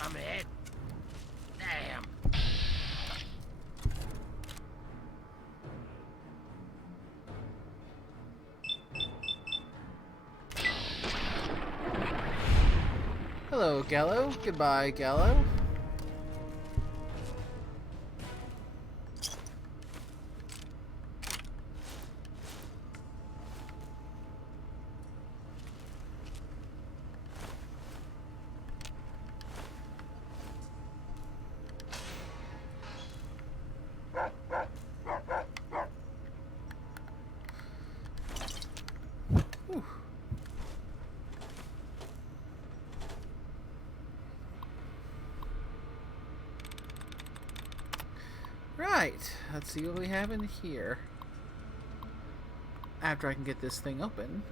I'm hit. Damn. Hello, Gallo. Goodbye, Gallo. Right. Let's see what we have in here. After I can get this thing open.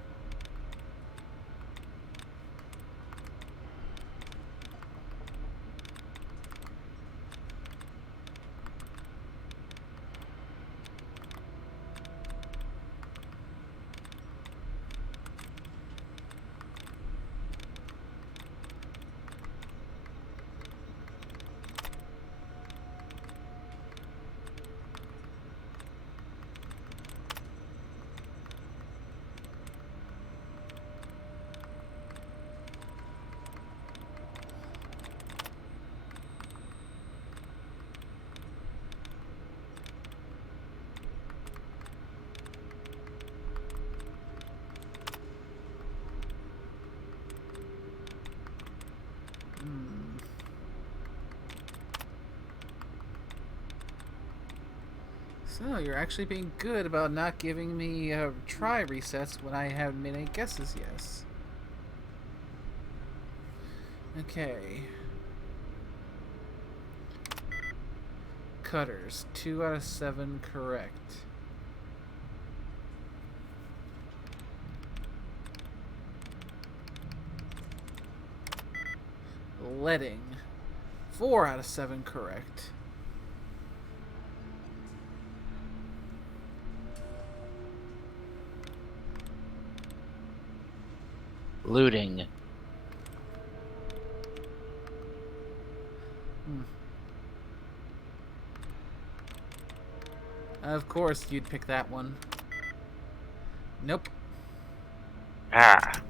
So, you're actually being good about not giving me try resets when I haven't made any guesses yet. Okay. Cutters. 2 out of 7 correct. Letting. 4 out of 7 correct. Looting. Of course you'd pick that one. Nope. Ah.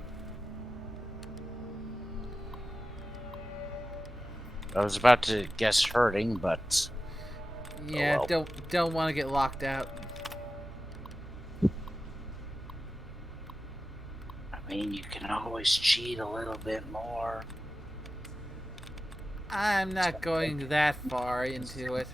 I was about to guess hurting, but Yeah, oh well. don't want to get locked out. I mean, you can always cheat a little bit more. I'm not going that far into it.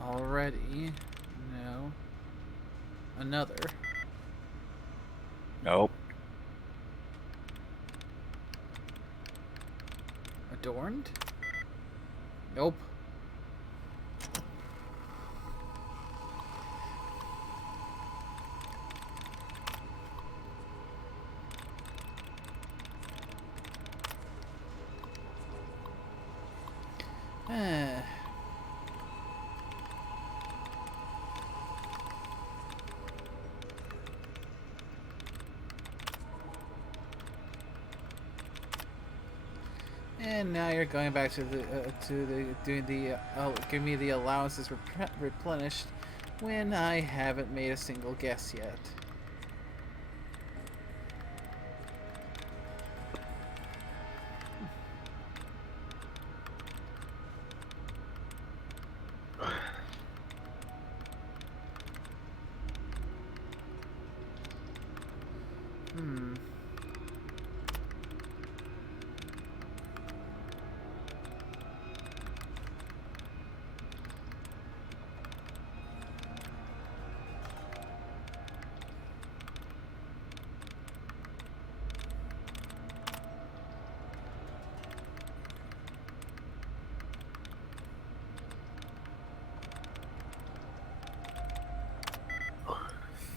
Already? No. Another. Nope. Adorned? Nope. And now you're going back to the doing the give me the allowances replenished when I haven't made a single guess yet.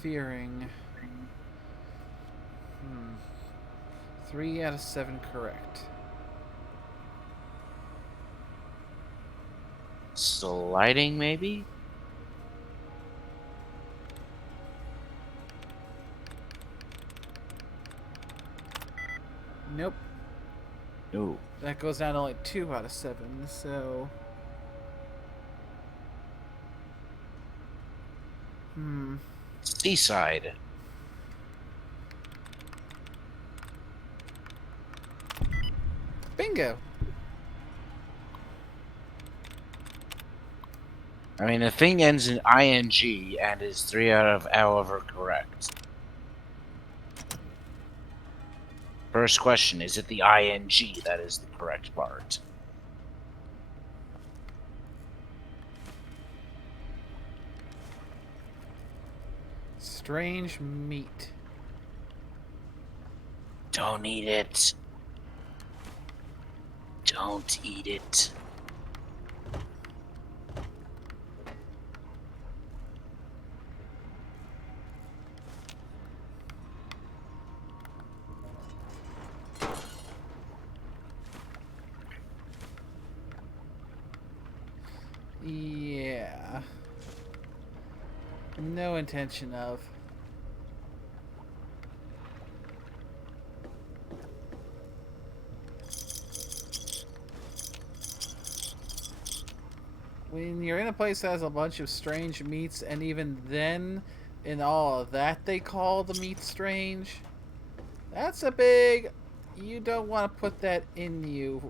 Fearing. 3 out of 7 correct. Sliding, maybe? Nope. No. That goes down to only 2 out of 7, so... Seaside. Bingo. I mean, the thing ends in ing and is 3 out of however correct. First question, is it the ing that is the correct part? Strange meat. Don't eat it. Don't eat it. Yeah. No intention of. When you're in a place that has a bunch of strange meats, and even then, in all of that, they call the meat strange, that's a big, you don't want to put that in you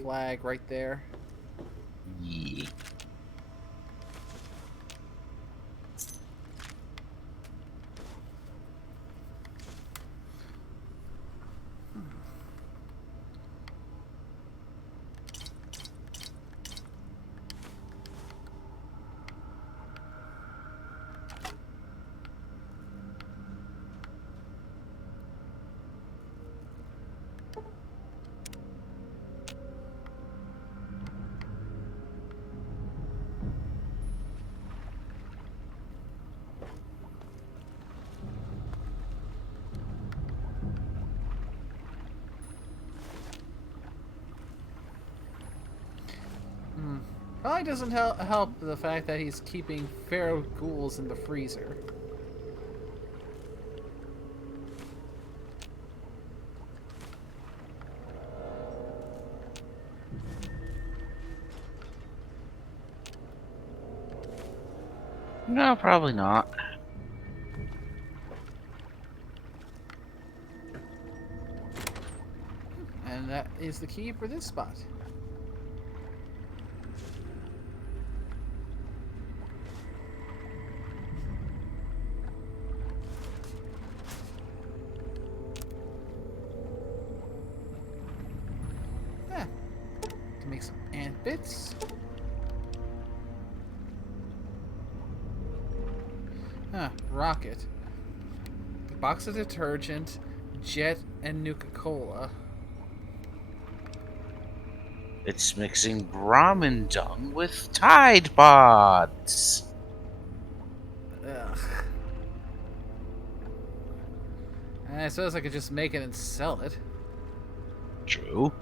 flag right there. Yeah. Probably doesn't help the fact that he's keeping feral ghouls in the freezer. No, probably not. And that is the key for this spot. To make some ant bits. Rocket. Box of detergent, Jet, and Nuka-Cola. It's mixing Brahmin dung with Tide Pods. Ugh. I suppose I could just make it and sell it. True.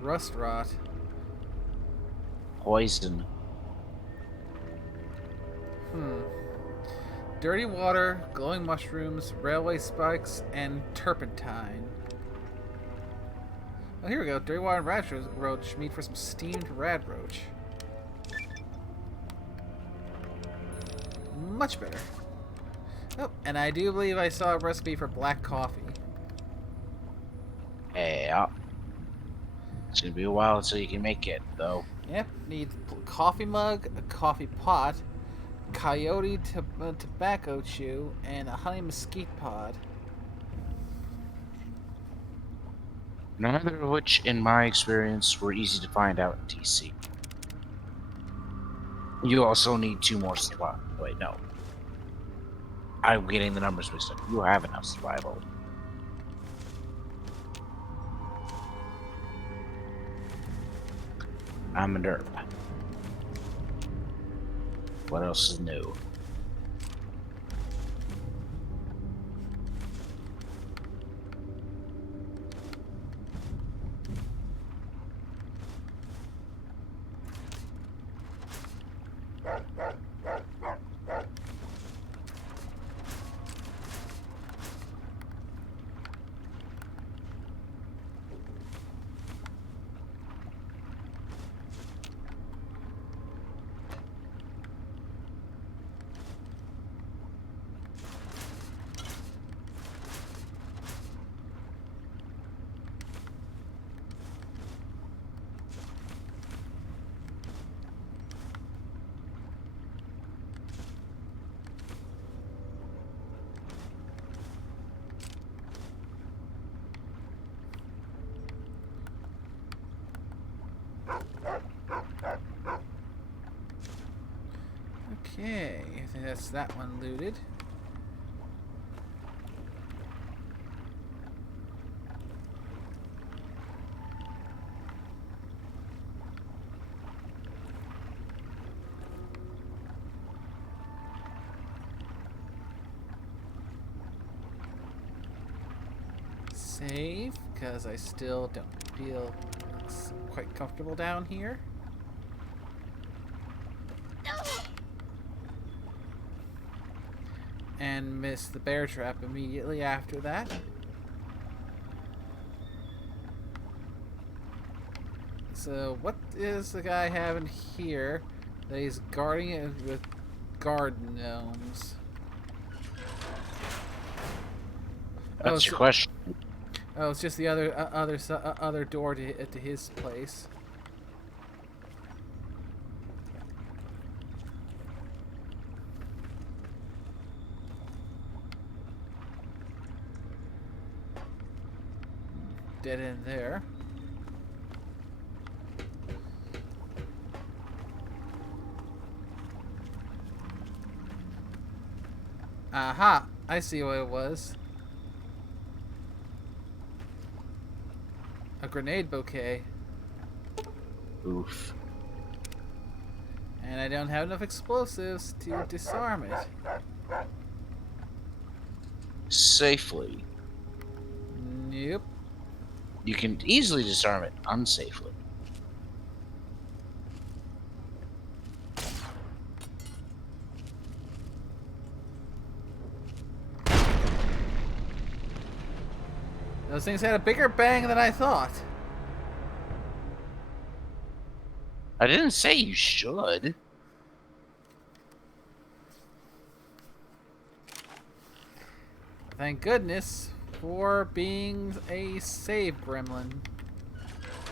Rust rot. Poison. Dirty water, glowing mushrooms, railway spikes, and turpentine. Oh, here we go. Dirty water and radroach meet for some steamed radroach. Much better. Oh, and I do believe I saw a recipe for black coffee. Yeah. It's gonna be a while until you can make it, though. Yep, need coffee mug, a coffee pot, coyote tobacco chew, and a honey mesquite pod. Neither of which, in my experience, were easy to find out in TC. You also need 2 more supply. Wait, no. I'm getting the numbers mixed up. You have enough survival. I'm a derp. What else is new? Guess that one looted. Save, because I still don't feel quite comfortable down here. And miss the bear trap immediately after that. So what is the guy having here that he's guarding it with garden gnomes? That's your question. Oh, it's just the other door to his place. Dead end there. Aha! I see what it was. A grenade bouquet. Oof. And I don't have enough explosives to disarm it. Safely. Nope. You can easily disarm it unsafely. Those things had a bigger bang than I thought. I didn't say you should. Thank goodness for being a save gremlin.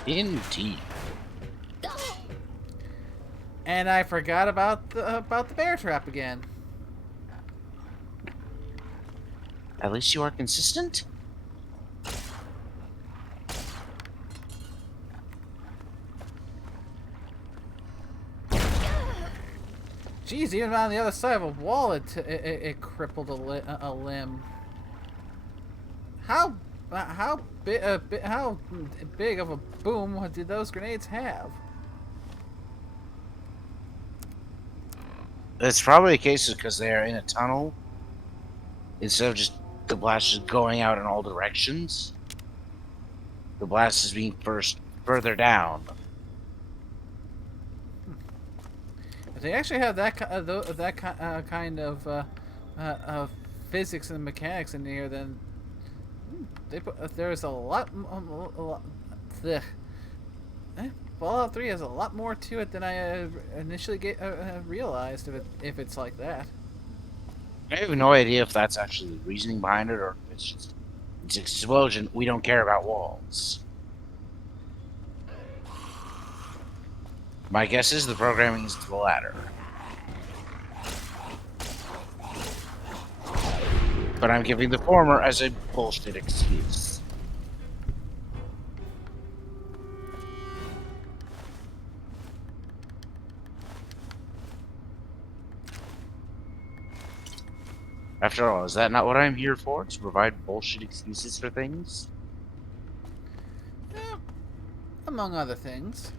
Indeed. And I forgot about the bear trap again. At least you are consistent. Jeez, even on the other side of a wall, it crippled a limb. How big of a boom did those grenades have? It's probably a case of because they are in a tunnel instead of just the blast just going out in all directions. The blast is being further down. If they actually have that kind of physics and mechanics in here, then there's a lot. Fallout 3 has a lot more to it than I initially realized. If it's like that, I have no idea if that's actually the reasoning behind it, or if it's just it's an explosion. We don't care about walls. My guess is the programming is to the latter. But I'm giving the former as a bullshit excuse. After all, is that not what I'm here for? To provide bullshit excuses for things? yeah, among other things.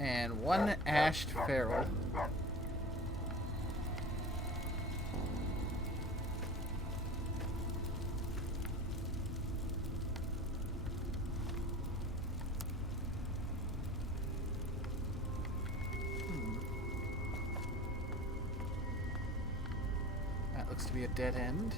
And one ashed feral. That looks to be a dead end.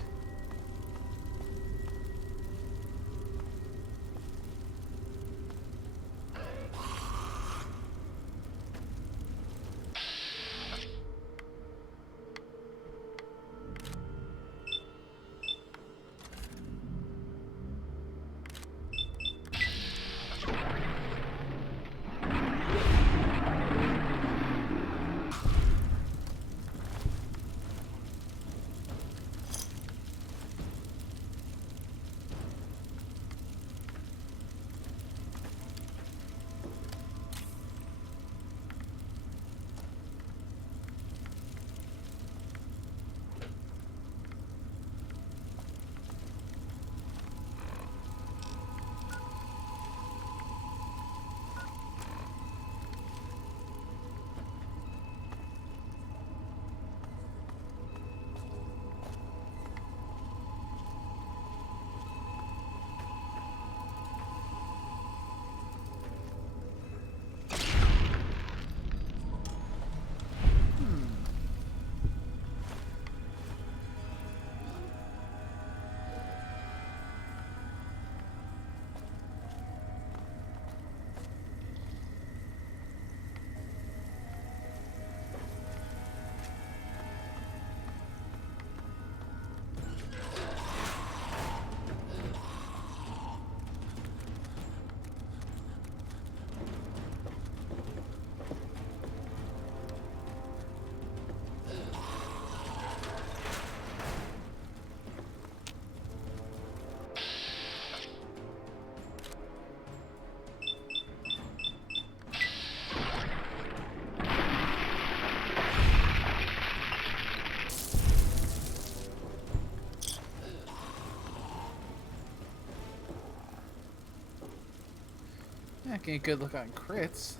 Getting a good look on crits.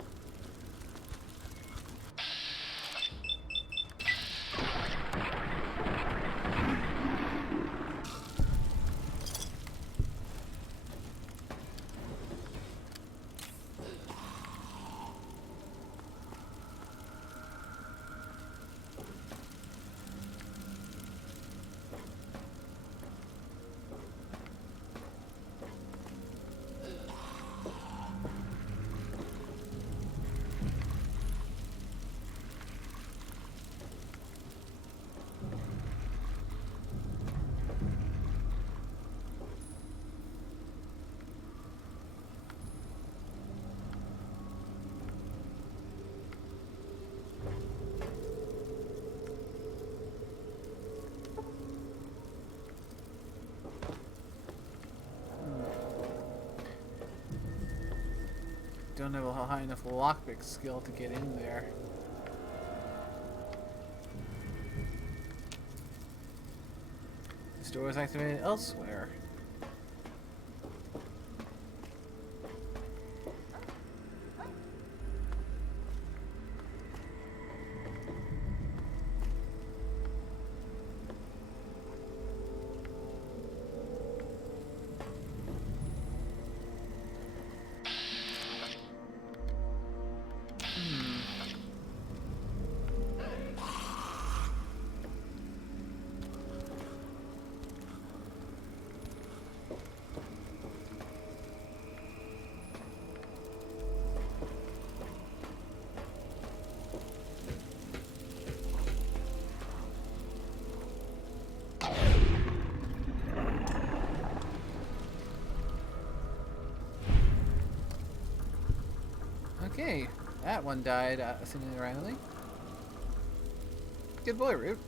Don't have a high enough lockpick skill to get in there. This door is activated elsewhere. Okay, that one died seemingly randomly. Good boy, Root.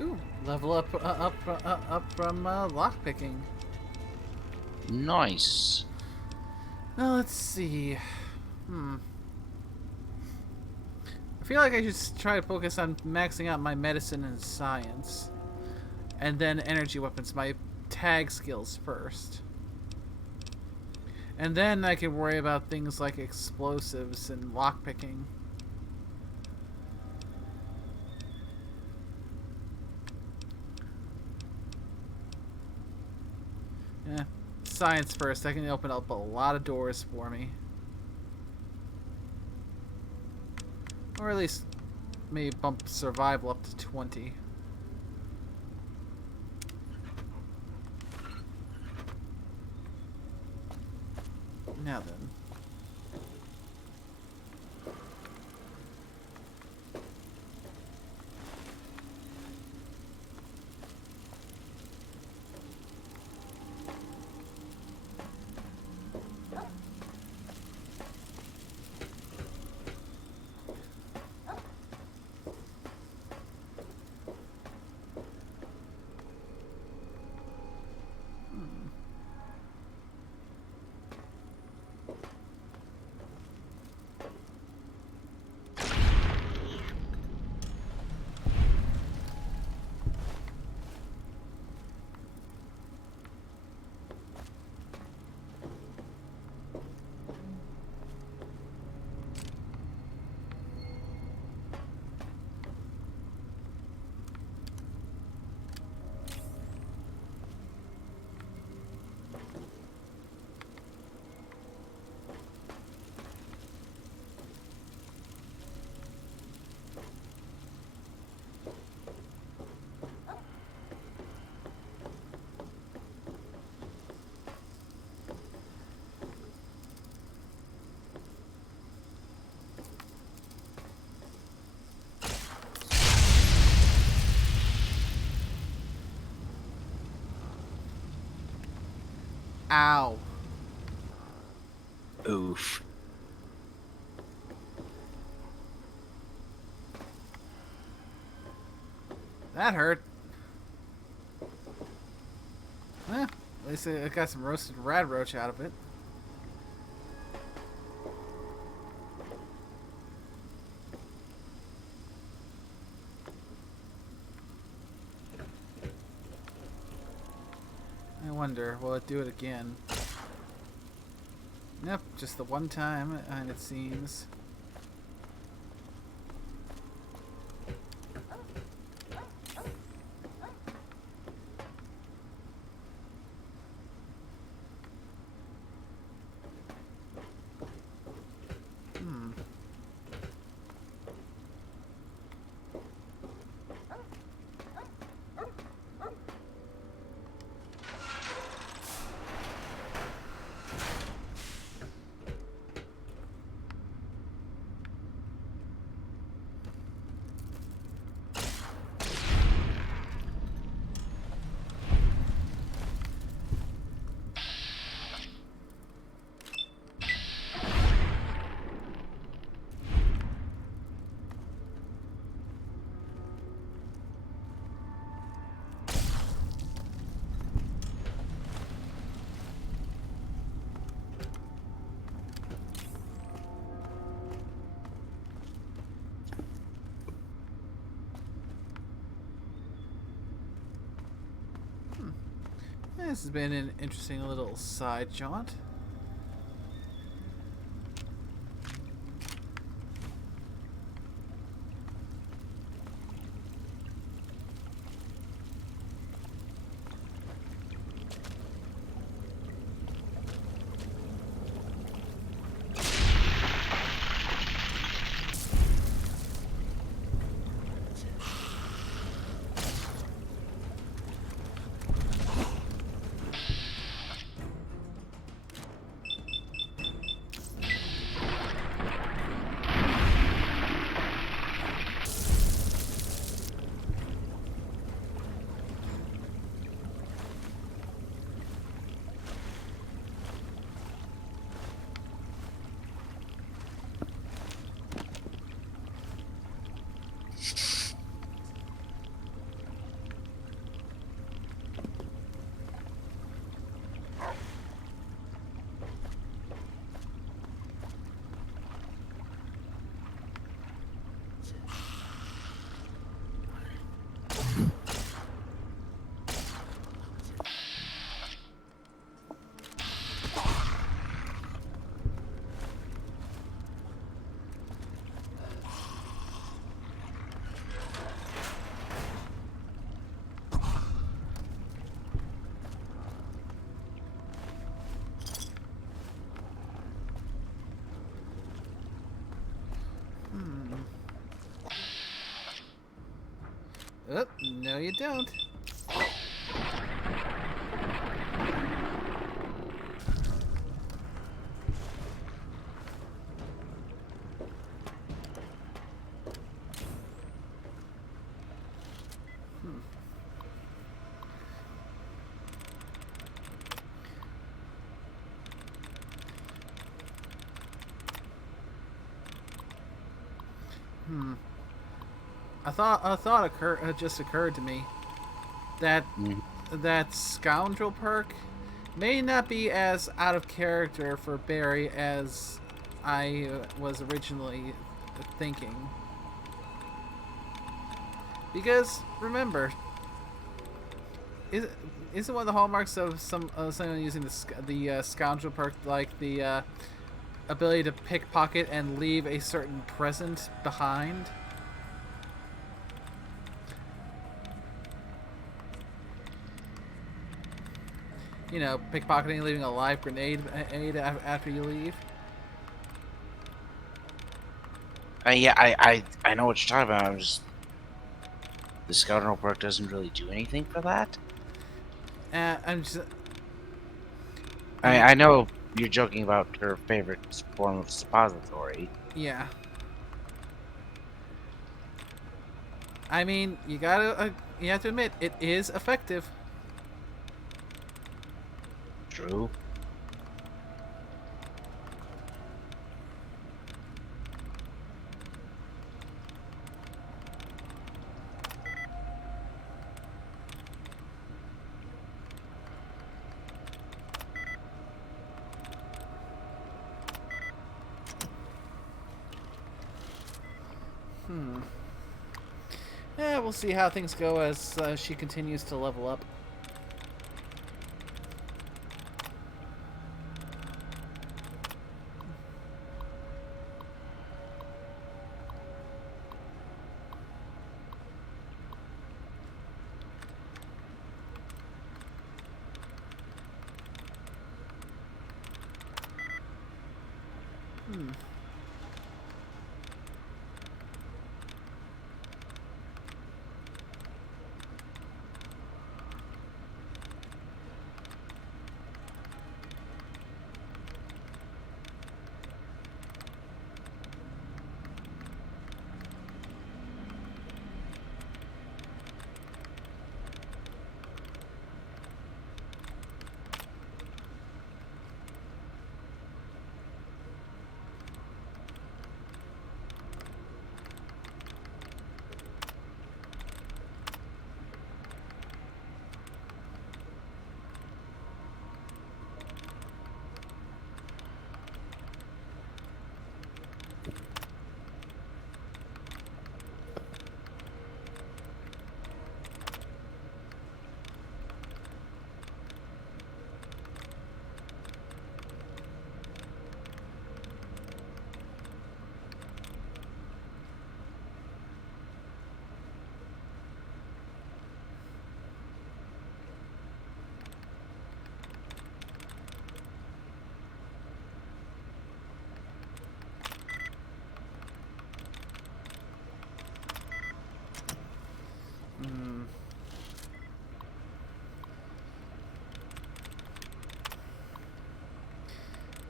Ooh, level up from lockpicking. Nice. Now let's see. I feel like I should try to focus on maxing out my medicine and science, and then energy weapons, my tag skills first, and then I can worry about things like explosives and lockpicking. Yeah, science first. That can open up a lot of doors for me. Or at least maybe bump survival up to 20. Now then. Ow. Oof. That hurt. At least I got some roasted rad roach out of it. I wonder, will it do it again? Nope, just the one time, and it seems. This has been an interesting little side jaunt. Oh, no you don't. A thought just occurred to me that that scoundrel perk may not be as out of character for Berri as I was originally thinking. Because remember, isn't one of the hallmarks of someone using the scoundrel perk like the ability to pickpocket and leave a certain present behind? You know, pickpocketing, leaving a live grenade after you leave. Yeah, I know what you're talking about. The scoundrel perk doesn't really do anything for that. I'm just. I know you're joking about her favorite form of suppository. Yeah. I mean, you have to admit, it is effective. True. Yeah, we'll see how things go as she continues to level up.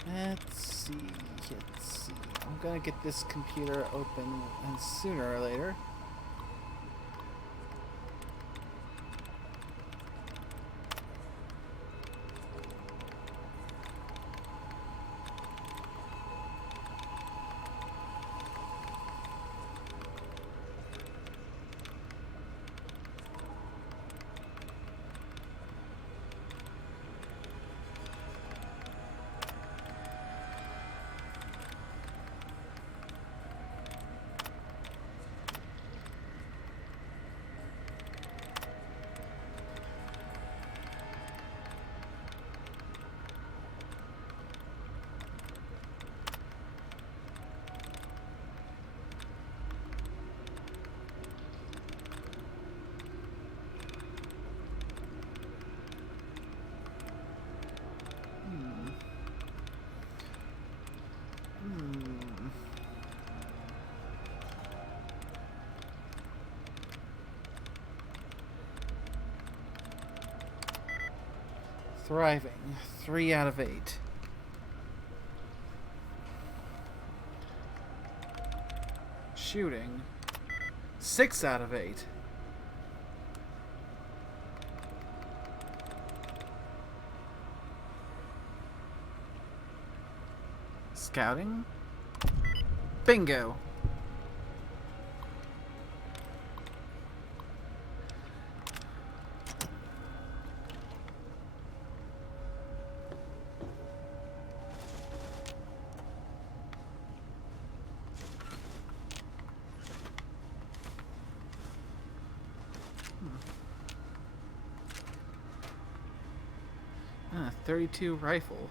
Let's see. I'm gonna get this computer open, and sooner or later. Thriving, 3 out of 8. Shooting, 6 out of 8. Scouting, bingo. Ah, 32 rifle.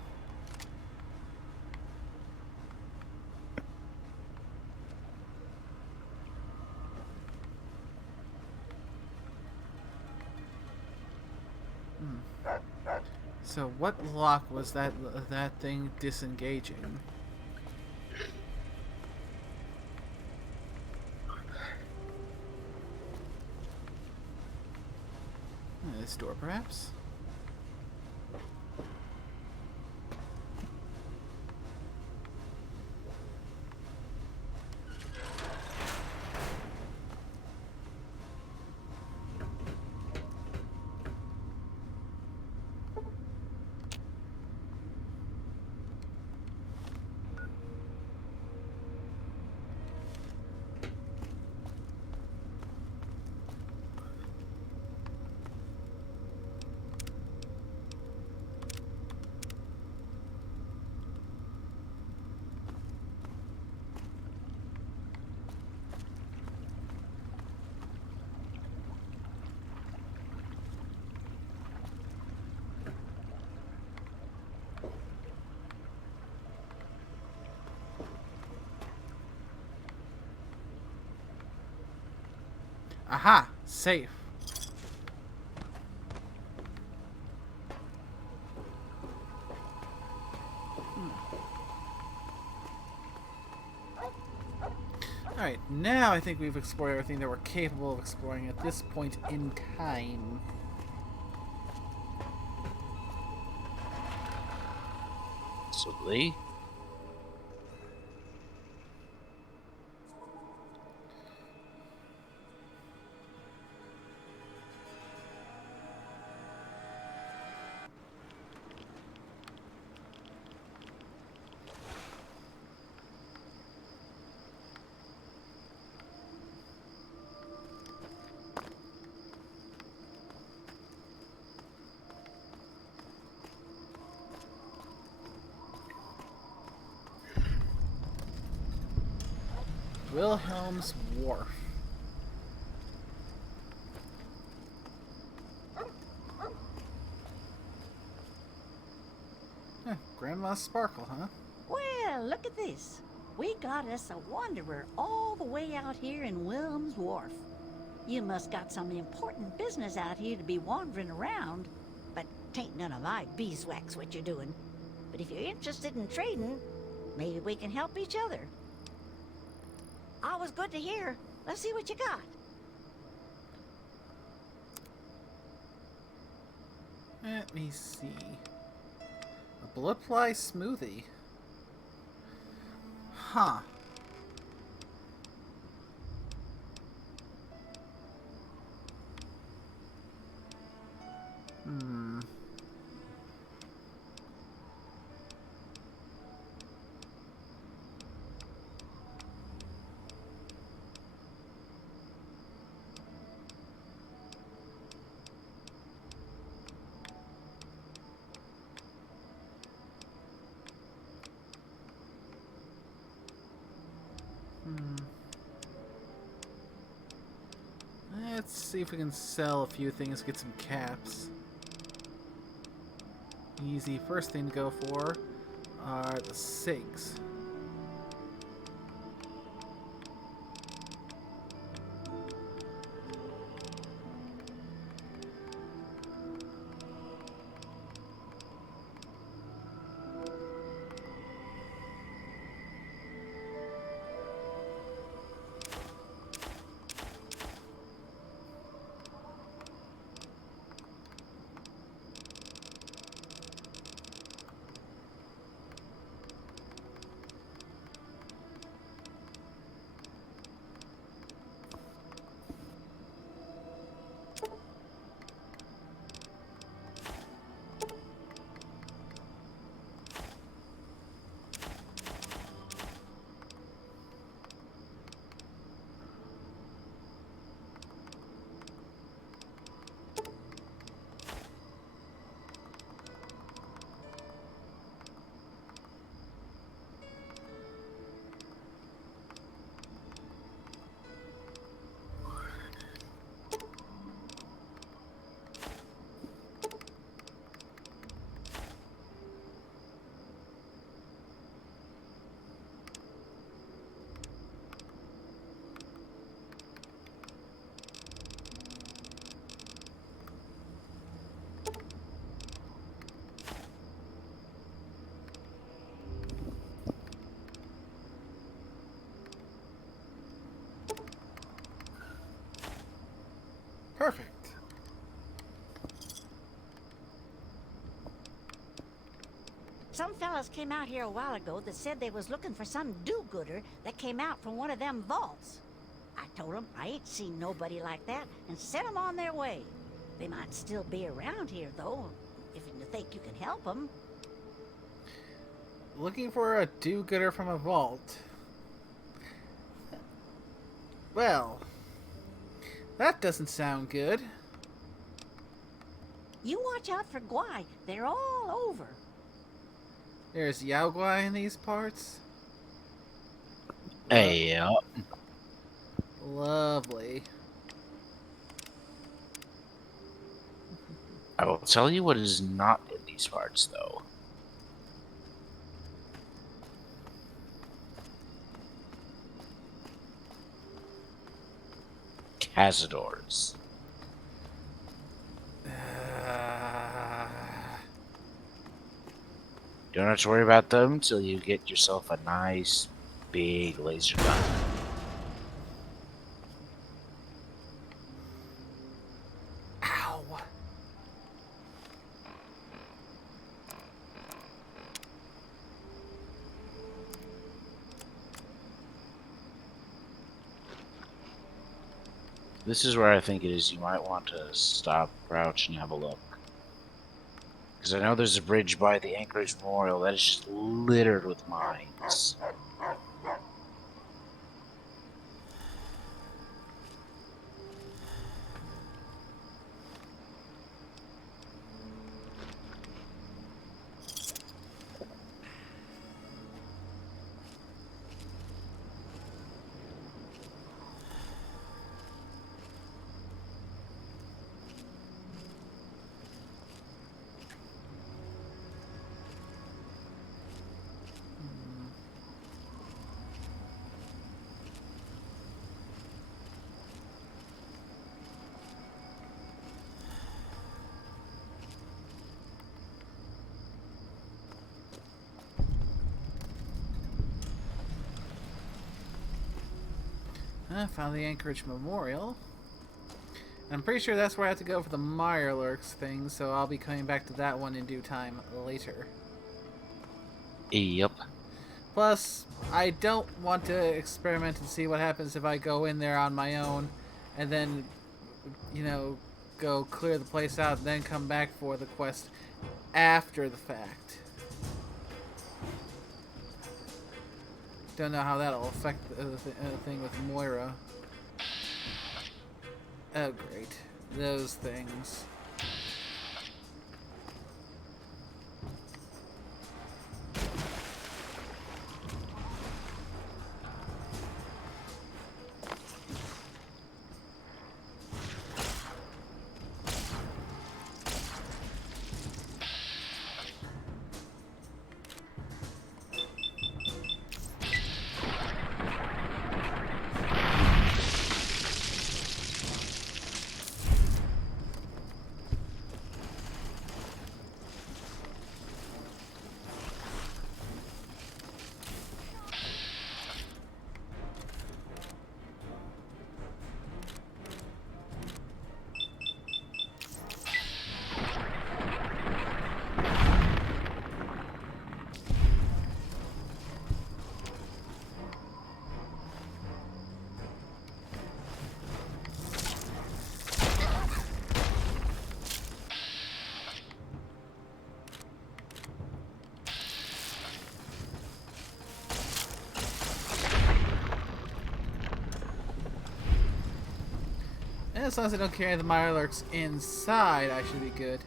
So what lock was that thing disengaging? This door, perhaps? Aha! Safe. Alright, now I think we've explored everything that we're capable of exploring at this point in time. Possibly. Wilhelm's Wharf. Grandma's Sparkle, huh? Well, look at this. We got us a wanderer all the way out here in Wilhelm's Wharf. You must got some important business out here to be wandering around, but tain't none of my beeswax what you're doing. But if you're interested in trading, maybe we can help each other. Always good to hear. Let's see what you got. Let me see. A Bloodfly smoothie. Huh. Hmm. Let's see if we can sell a few things, get some caps. Easy. First thing to go for are the SIGs. Perfect. Some fellas came out here a while ago that said they was looking for some do-gooder that came out from one of them vaults. I told them I ain't seen nobody like that and sent them on their way. They might still be around here, though, if you think you can help them. Looking for a do-gooder from a vault. Well, that doesn't sound good. You watch out for Guai. They're all over. There's Yao Guai in these parts? Hey, yeah. Lovely. I will tell you what is not in these parts, though. Cazadors. Don't have to worry about them till you get yourself a nice big laser gun. Ow. This is where I think it is. You might want to stop, crouch, and have a look. Because I know there's a bridge by the Anchorage Memorial that is just littered with mines. I found the Anchorage Memorial. I'm pretty sure that's where I have to go for the Mirelurks thing, so I'll be coming back to that one in due time later. Yep. Plus, I don't want to experiment and see what happens if I go in there on my own and then, you know, go clear the place out and then come back for the quest after the fact. Don't know how that'll affect the thing with Moira. Oh, great. Those things. And as long as I don't carry the Mirelurks inside, I should be good.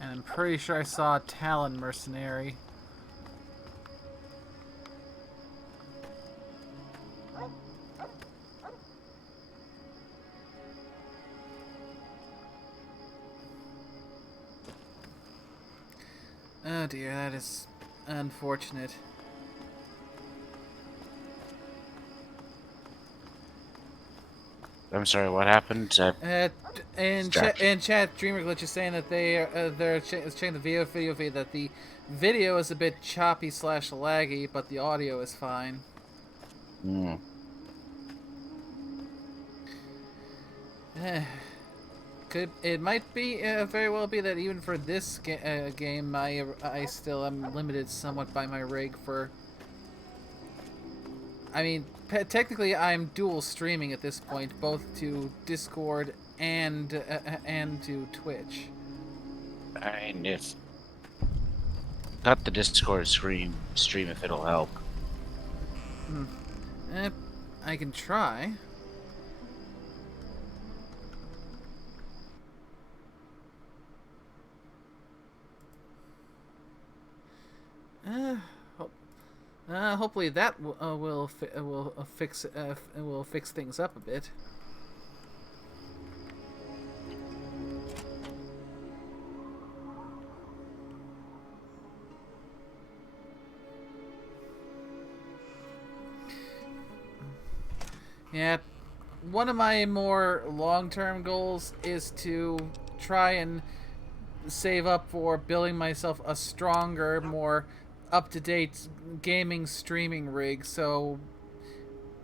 And I'm pretty sure I saw a Talon mercenary. Oh dear, that is unfortunate. I'm sorry, what happened? In chat, Dreamer Glitch is saying that they're checking the video feed that the video is a bit choppy / laggy, but the audio is fine. It might be very well be that even for this game, I still am limited somewhat by my rig for. I mean, technically, I'm dual streaming at this point, both to Discord and to Twitch. I mean, if cut the Discord stream if it'll help. I can try. Hopefully that will fix things up a bit. Yeah, one of my more long-term goals is to try and save up for building myself a stronger, more up-to-date gaming streaming rig. So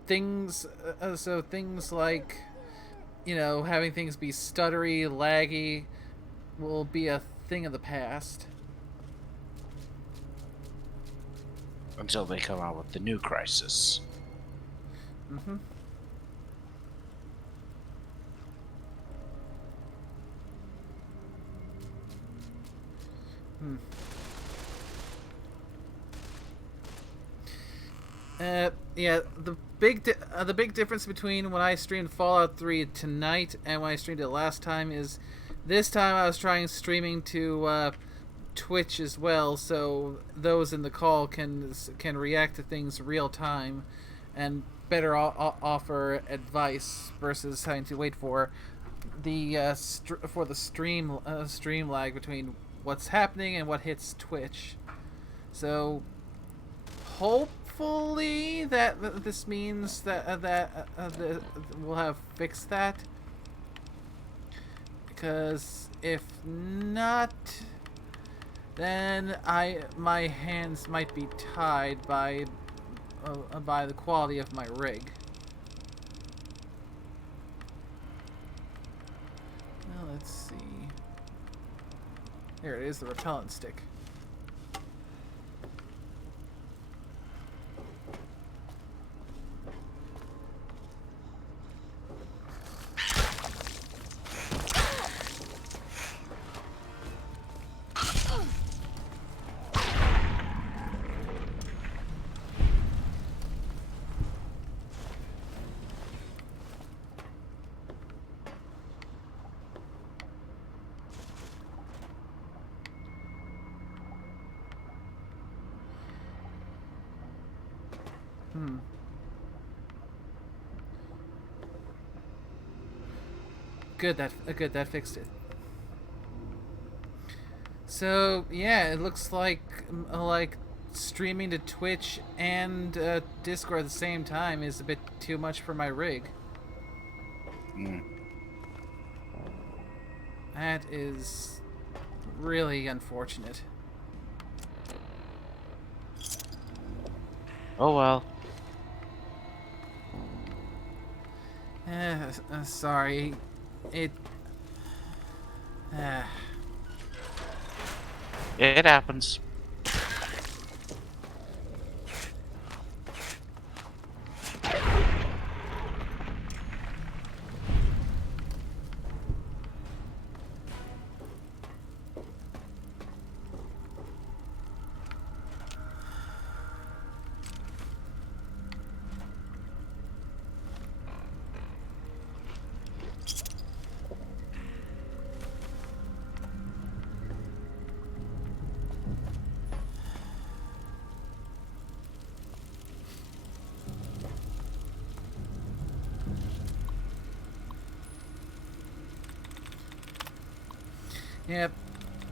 things like, you know, having things be stuttery, laggy will be a thing of the past. Until they come out with the new crisis. Mm-hmm. Yeah, the big difference between when I streamed Fallout 3 tonight and when I streamed it last time is this time I was trying streaming to Twitch as well, so those in the call can react to things real time and better offer advice versus having to wait for the stream lag between what's happening and what hits Twitch. So hopefully that this means that we'll have fixed that, because if not, then my hands might be tied by the quality of my rig. Well, let's see. There it is, the repellent stick. Good, that fixed it. So yeah, it looks like streaming to Twitch and Discord at the same time is a bit too much for my rig. That is really unfortunate. Oh well. Sorry. It happens. Yeah,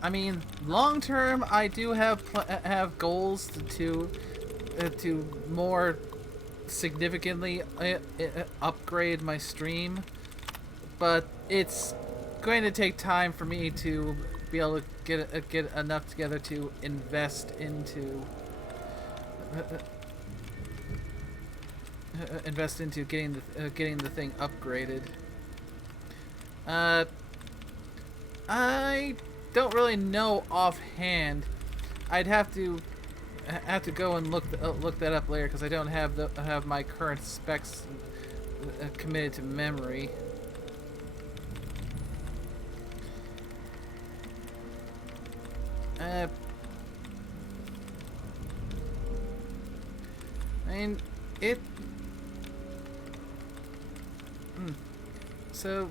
I mean, long term, I do have goals to more significantly upgrade my stream, but it's going to take time for me to be able to get enough together to invest into getting the thing upgraded. I don't really know offhand. I'd have to go and look that up later, because I don't have my current specs committed to memory. I mean, it. So.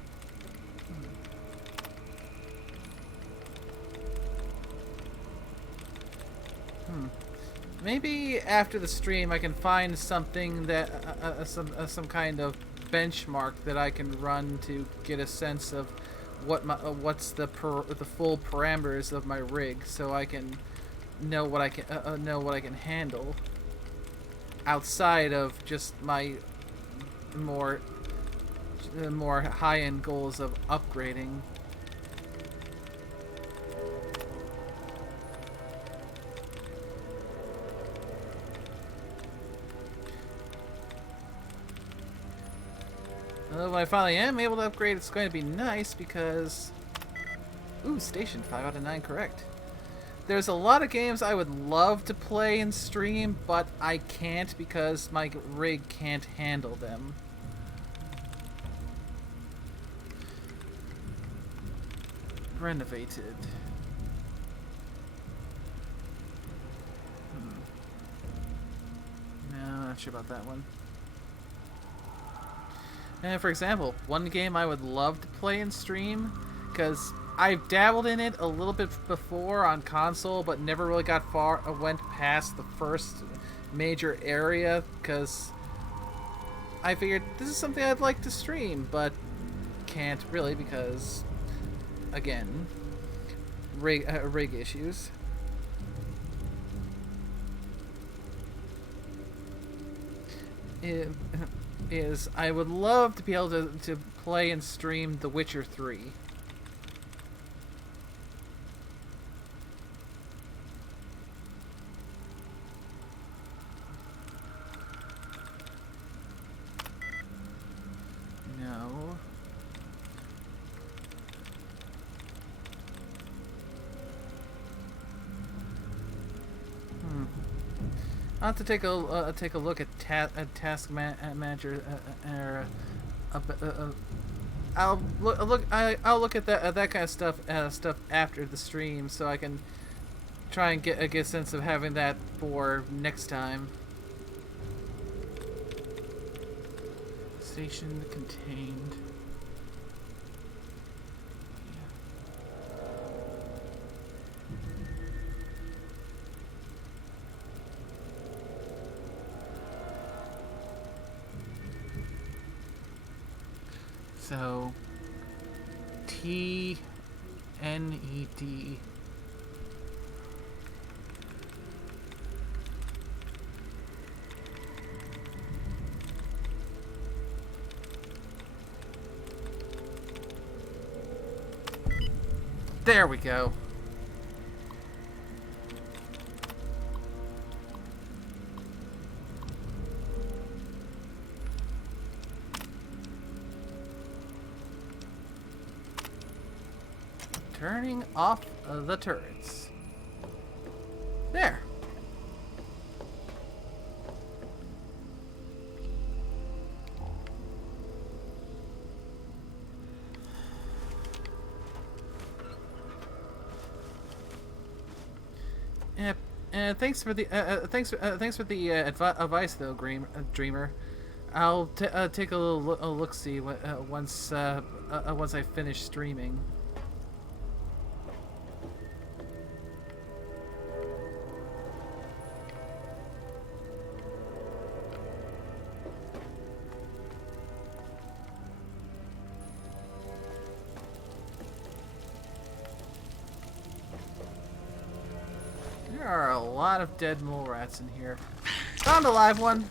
Maybe after the stream I can find something that some kind of benchmark that I can run to get a sense of what's the full parameters of my rig, so I can know what I can handle outside of just my more high-end goals of upgrading. When I finally am able to upgrade, it's going to be nice because... Ooh, station 5 out of 9 correct. There's a lot of games I would love to play and stream, but I can't because my rig can't handle them. Renovated. No, I'm not sure about that one. And for example, one game I would love to play and stream, because I've dabbled in it a little bit before on console, but never really went past the first major area, because I figured this is something I'd like to stream, but can't really because, again, rig issues. I would love to be able to play and stream The Witcher 3. No. I'll have to take a look at Task Manager. I'll look at that kind of stuff after the stream, so I can try and get a sense of having that for next time. Station contained. So, TNED. There we go. Turning off the turrets. There. Yep. Thanks for the advice, though, Dreamer. I'll take a look see once I finish streaming. There are a lot of dead mole rats in here. Found a live one.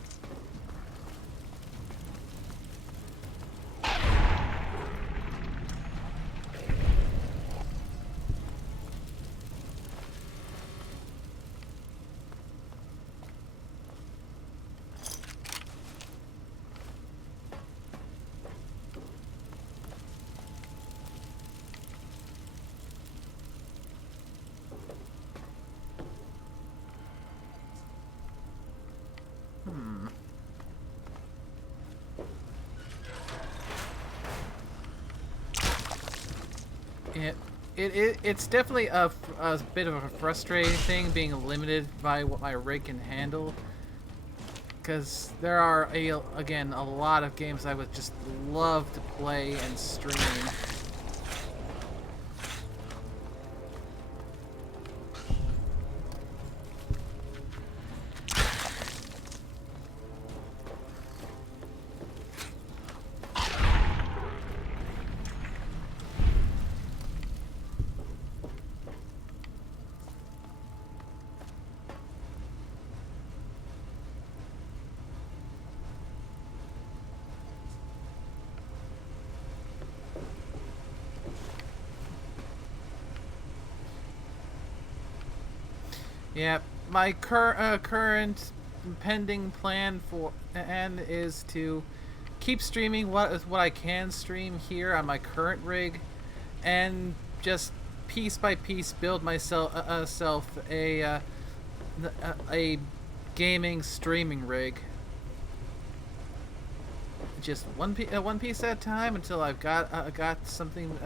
It's definitely a bit of a frustrating thing being limited by what my rig can handle, because there are again a lot of games I would just love to play and stream. Yeah, my current pending plan for and is to keep streaming what I can stream here on my current rig, and just piece by piece build myself a gaming streaming rig. Just one piece at a time until I've got something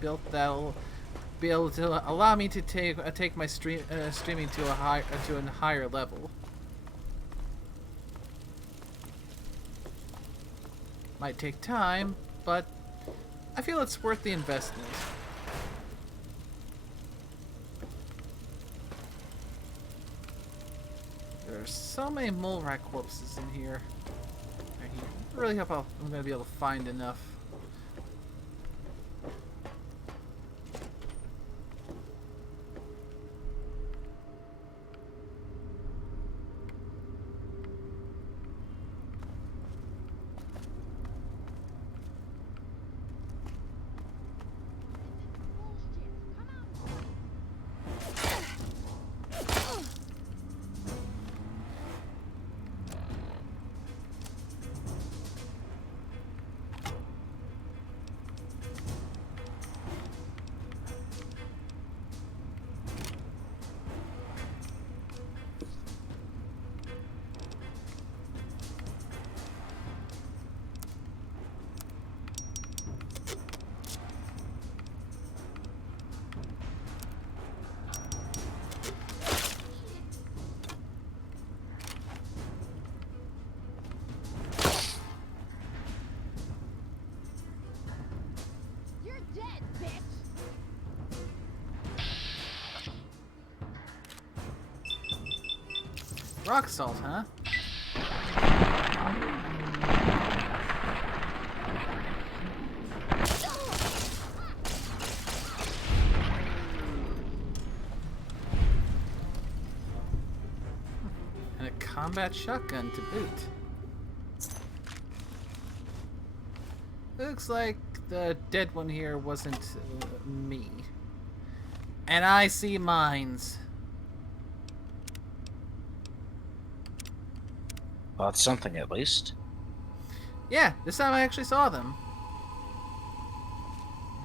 built that'll be able to allow me to take my streaming to a higher level. Might take time, but I feel it's worth the investment. There's so many mole rat corpses in here. I really hope I'm gonna be able to find enough. Rock salt, huh? And a combat shotgun to boot. Looks like the dead one here wasn't me. And I see mines. Well, it's something at least. Yeah, this time I actually saw them.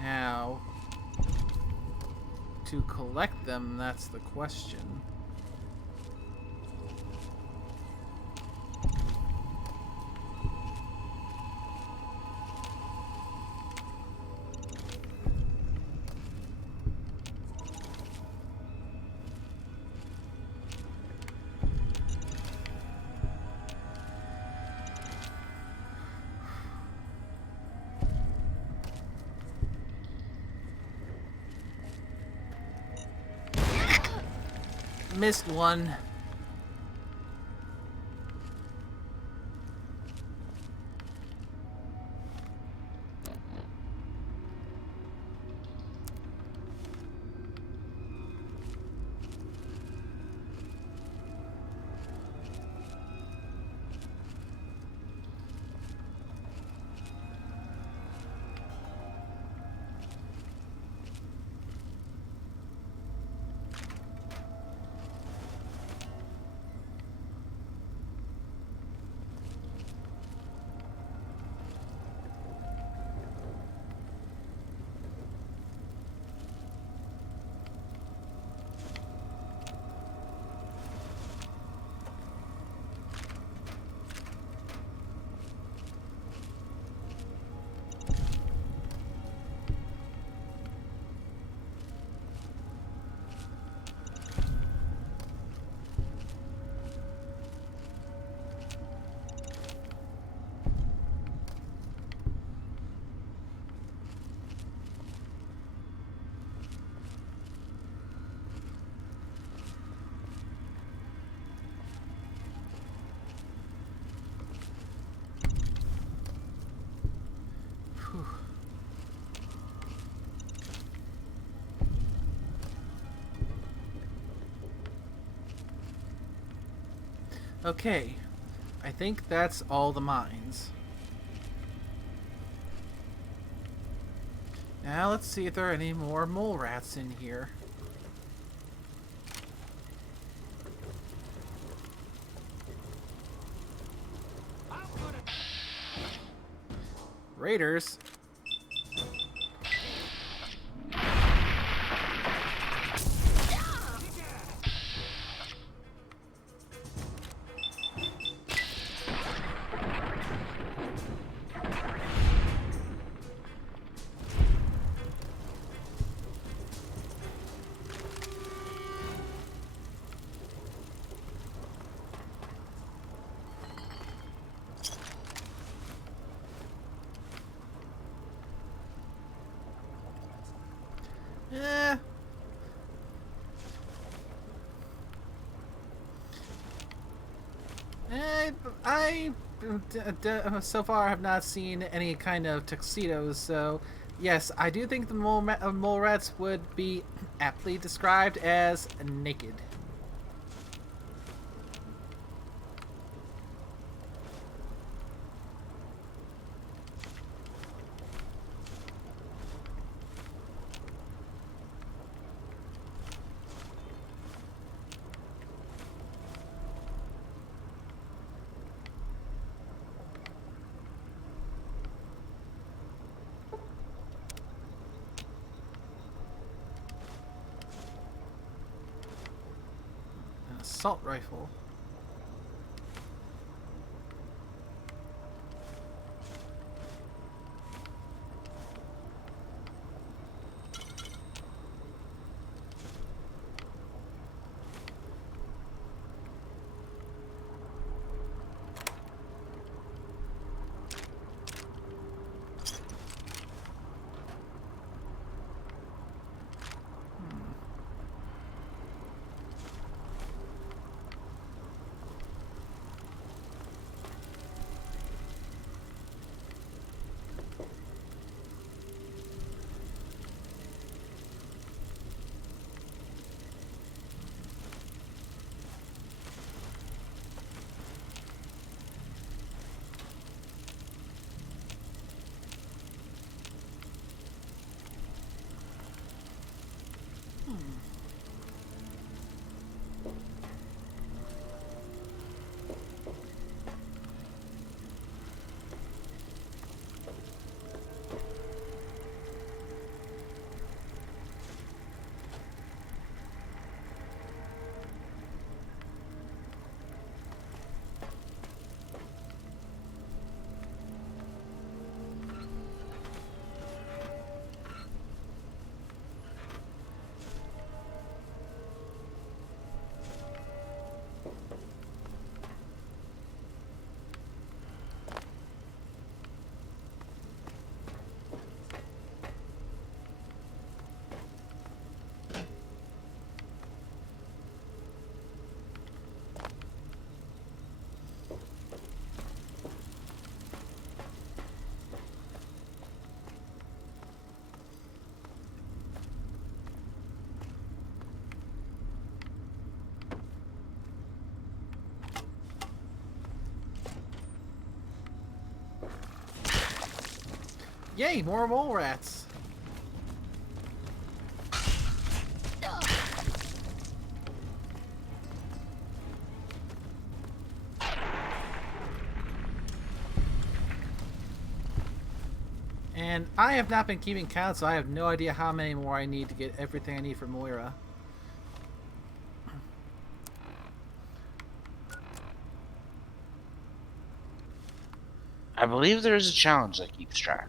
Now, to collect them, that's the question. Missed one. Okay, I think that's all the mines. Now let's see if there are any more mole rats in here. Raiders? Eh. I so far have not seen any kind of tuxedos, so yes, I do think the mole rats would be aptly described as naked. An assault rifle. Yay, more mole rats! And I have not been keeping count, so I have no idea how many more I need to get everything I need for Moira. I believe there is a challenge that keeps track.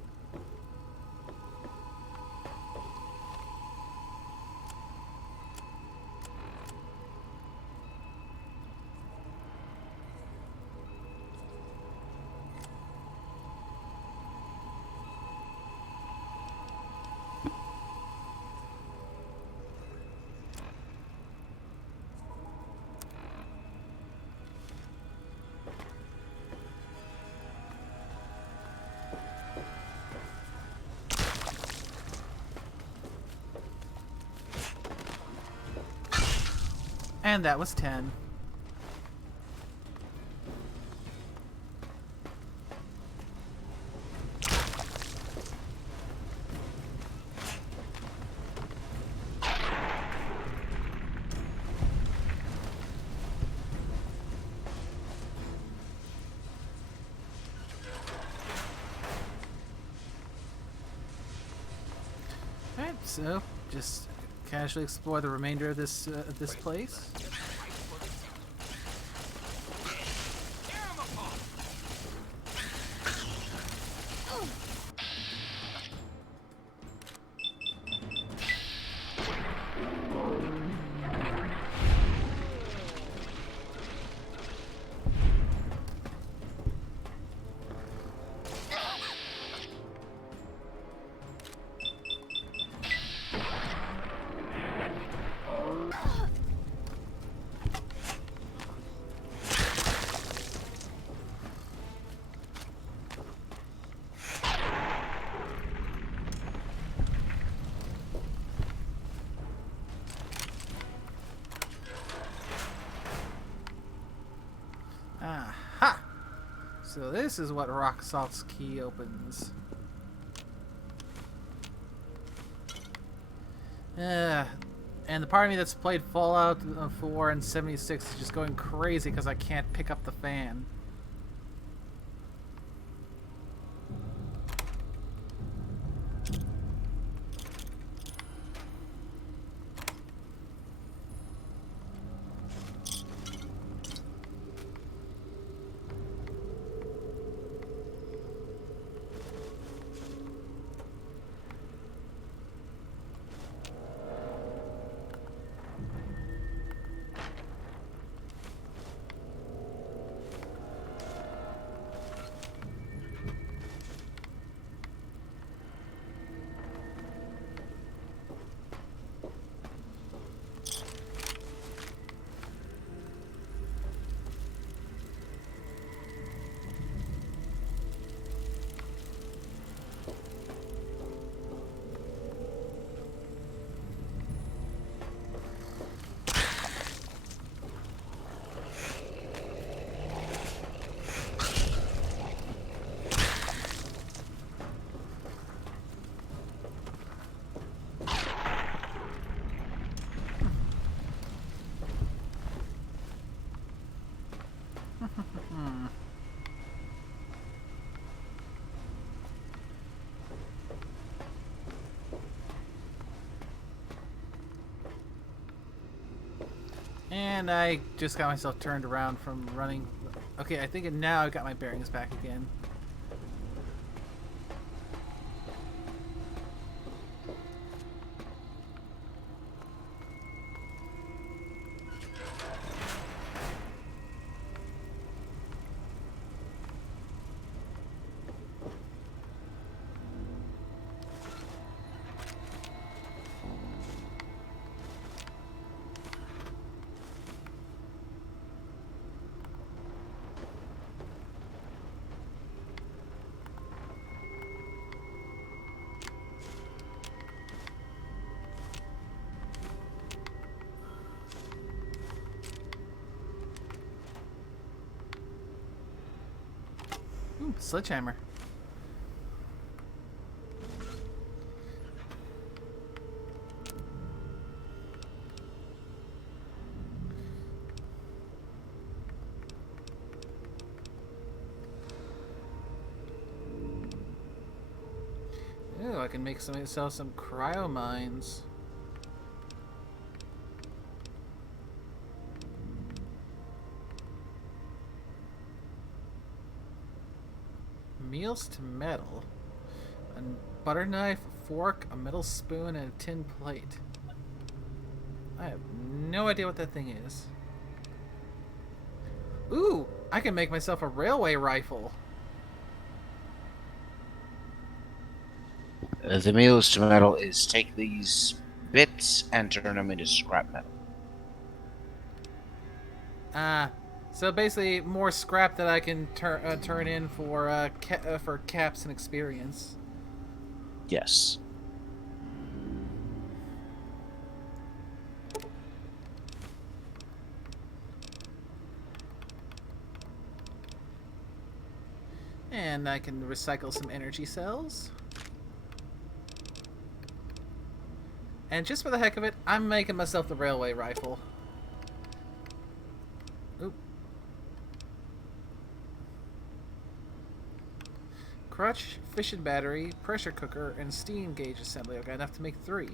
And that was 10. Alright, so just casually explore the remainder of this place. Aha! So this is what Rock Salt's key opens. And the part of me that's played Fallout 4 and 76 is just going crazy because I can't pick up the fan. And I just got myself turned around from running. Okay, I think now I've got my bearings back again. Ooh, sledgehammer. Ooh, I can make myself some cryo mines. Meals to metal. A butter knife, a fork, a metal spoon, and a tin plate. I have no idea what that thing is. Ooh, I can make myself a railway rifle. The meals to metal is take these bits and turn them into scrap metal. So basically more scrap that I can turn in for caps and experience. Yes. And I can recycle some energy cells. And just for the heck of it, I'm making myself the railway rifle. Oop. crutch, fission battery, pressure cooker, and steam gauge assembly. I've got enough to make 3.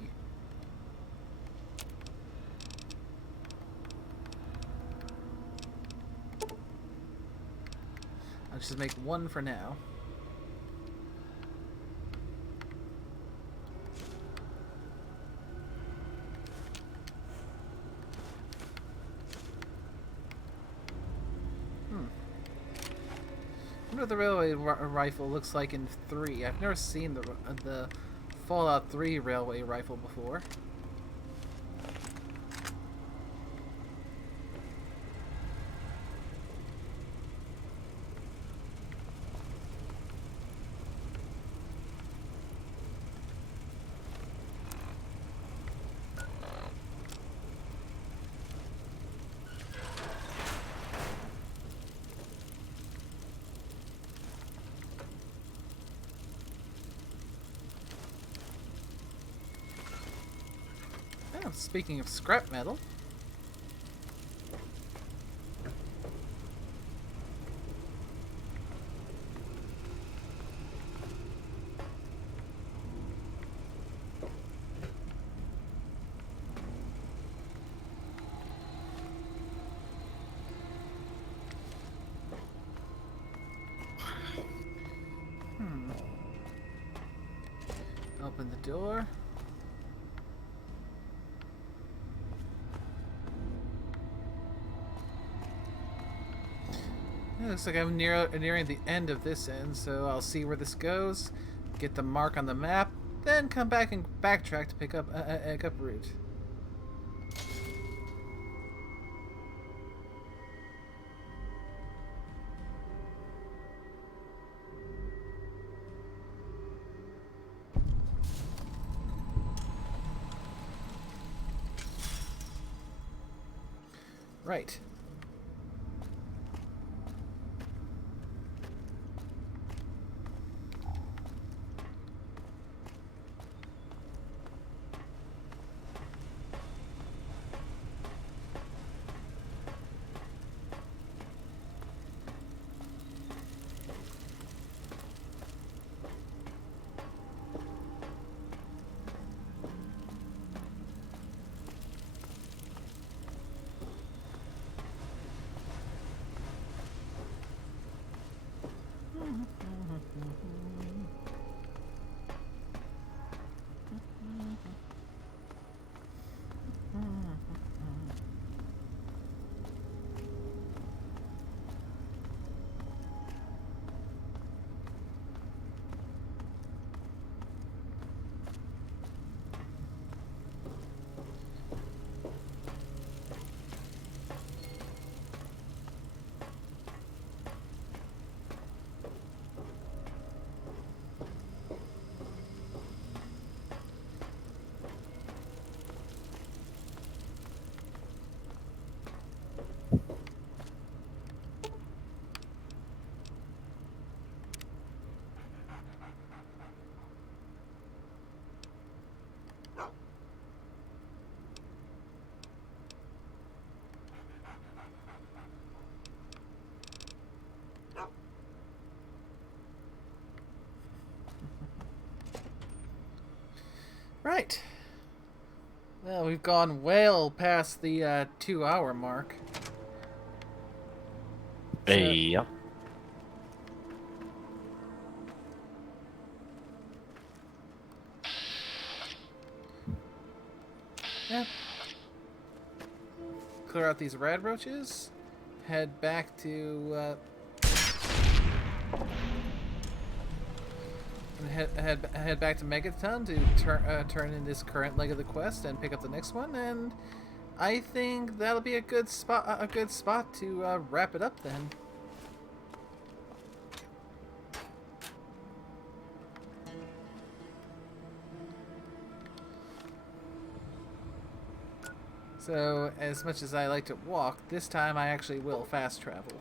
I'll just make 1 for now. I wonder what the railway rifle looks like in 3. I've never seen the Fallout 3 railway rifle before. Speaking of scrap metal. Open the door. It looks like I'm nearing the end of this end, so I'll see where this goes, get the mark on the map, then come back and backtrack to pick up route. Right. Right. Well, we've gone well past the 2-hour mark. Yep. Yeah. Clear out these rad roaches. Head back to head back to Megaton to turn in this current leg of the quest and pick up the next one. And I think that'll be a good spot to wrap it up then. So, as much as I like to walk, this time I actually will fast travel.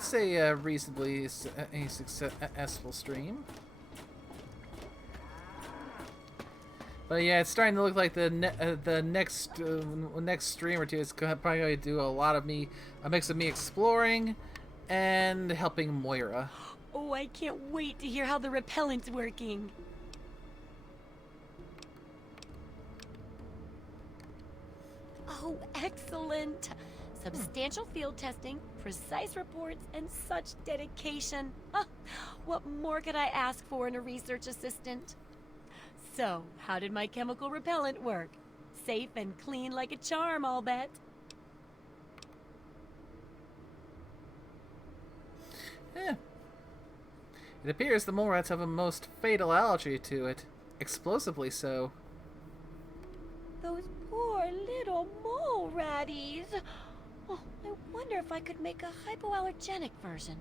I'd say a reasonably a successful stream. But yeah, it's starting to look like the next stream or two is probably going to do a mix of me exploring and helping Moira. Oh, I can't wait to hear how the repellent's working. Oh, excellent! Substantial field testing, precise reports, and such dedication. What more could I ask for in a research assistant? So, how did my chemical repellent work? Safe and clean like a charm, I'll bet. Yeah. It appears the mole rats have a most fatal allergy to it. Explosively so. Those poor little mole ratties. Oh, I wonder if I could make a hypoallergenic version.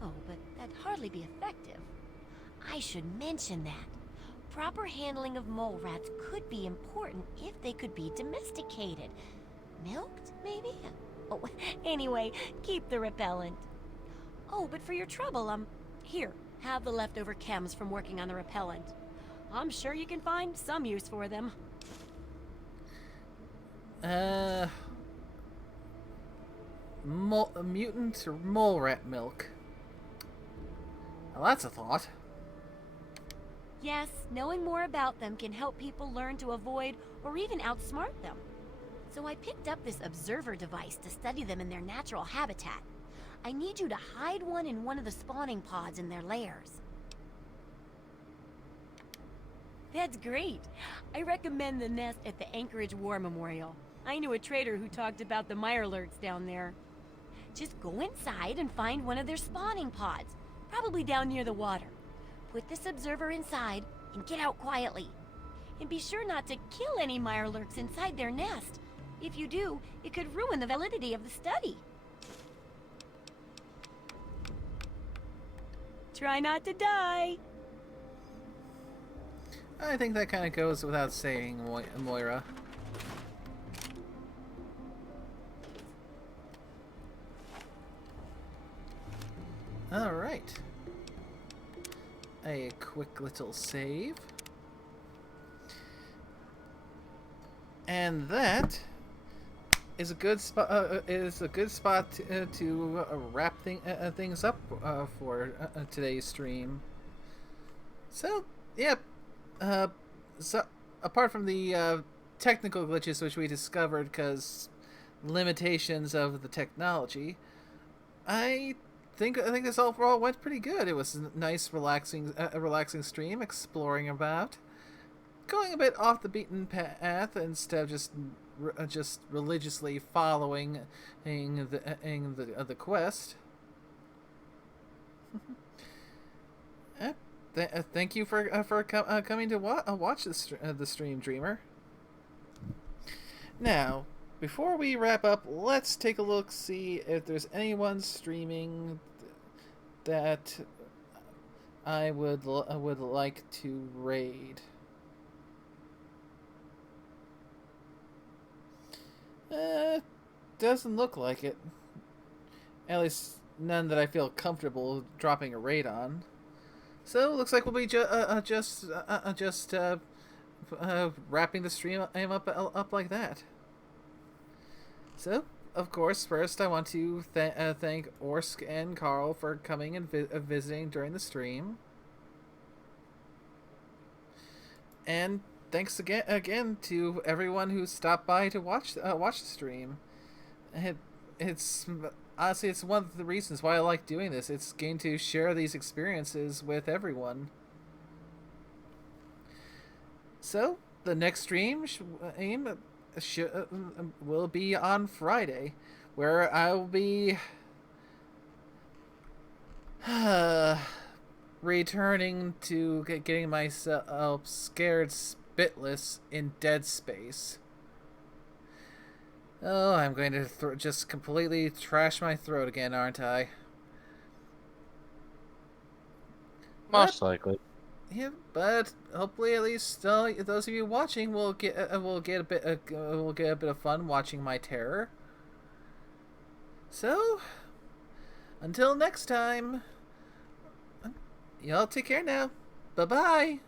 Oh, but that'd hardly be effective. I should mention that. Proper handling of mole rats could be important if they could be domesticated. Milked, maybe? Oh, anyway, keep the repellent. Oh, but for your trouble, here, have the leftover chems from working on the repellent. I'm sure you can find some use for them. Mutant mole rat milk. Well, that's a thought. Yes, knowing more about them can help people learn to avoid or even outsmart them. So I picked up this observer device to study them in their natural habitat. I need you to hide one in one of the spawning pods in their lairs. That's great. I recommend the nest at the Anchorage War Memorial. I knew a trader who talked about the mirelurks down there. Just go inside and find one of their spawning pods, probably down near the water. Put this observer inside and get out quietly. And be sure not to kill any mirelurks inside their nest. If you do, it could ruin the validity of the study. Try not to die. I think that kind of goes without saying, Moira. Alright. A quick little save. And that is a good spot. To wrap things up for today's stream. So, yeah. So apart from the technical glitches which we discovered because limitations of the technology, I think this overall went pretty good. It was a nice, relaxing stream, exploring about, going a bit off the beaten path instead of just religiously following the quest. Thank you for coming to watch the stream, Dreamer. Now, before we wrap up, let's take a look, see if there's anyone streaming that I would like to raid. Doesn't look like it. At least none that I feel comfortable dropping a raid on. So looks like we'll be just wrapping the stream up like that. So, of course, first I want to thank Orsk and Carl for coming and visiting during the stream. And thanks again to everyone who stopped by to watch the stream. It's honestly, it's one of the reasons why I like doing this. It's getting to share these experiences with everyone. So, the next stream will be on Friday, where I'll be returning to getting myself scared spitless in Dead Space. Oh, I'm going to just completely trash my throat again, aren't I? Most likely. Yeah, but hopefully, at least those of you watching will get a bit of fun watching my terror. So, Until next time, y'all take care now. Bye-bye.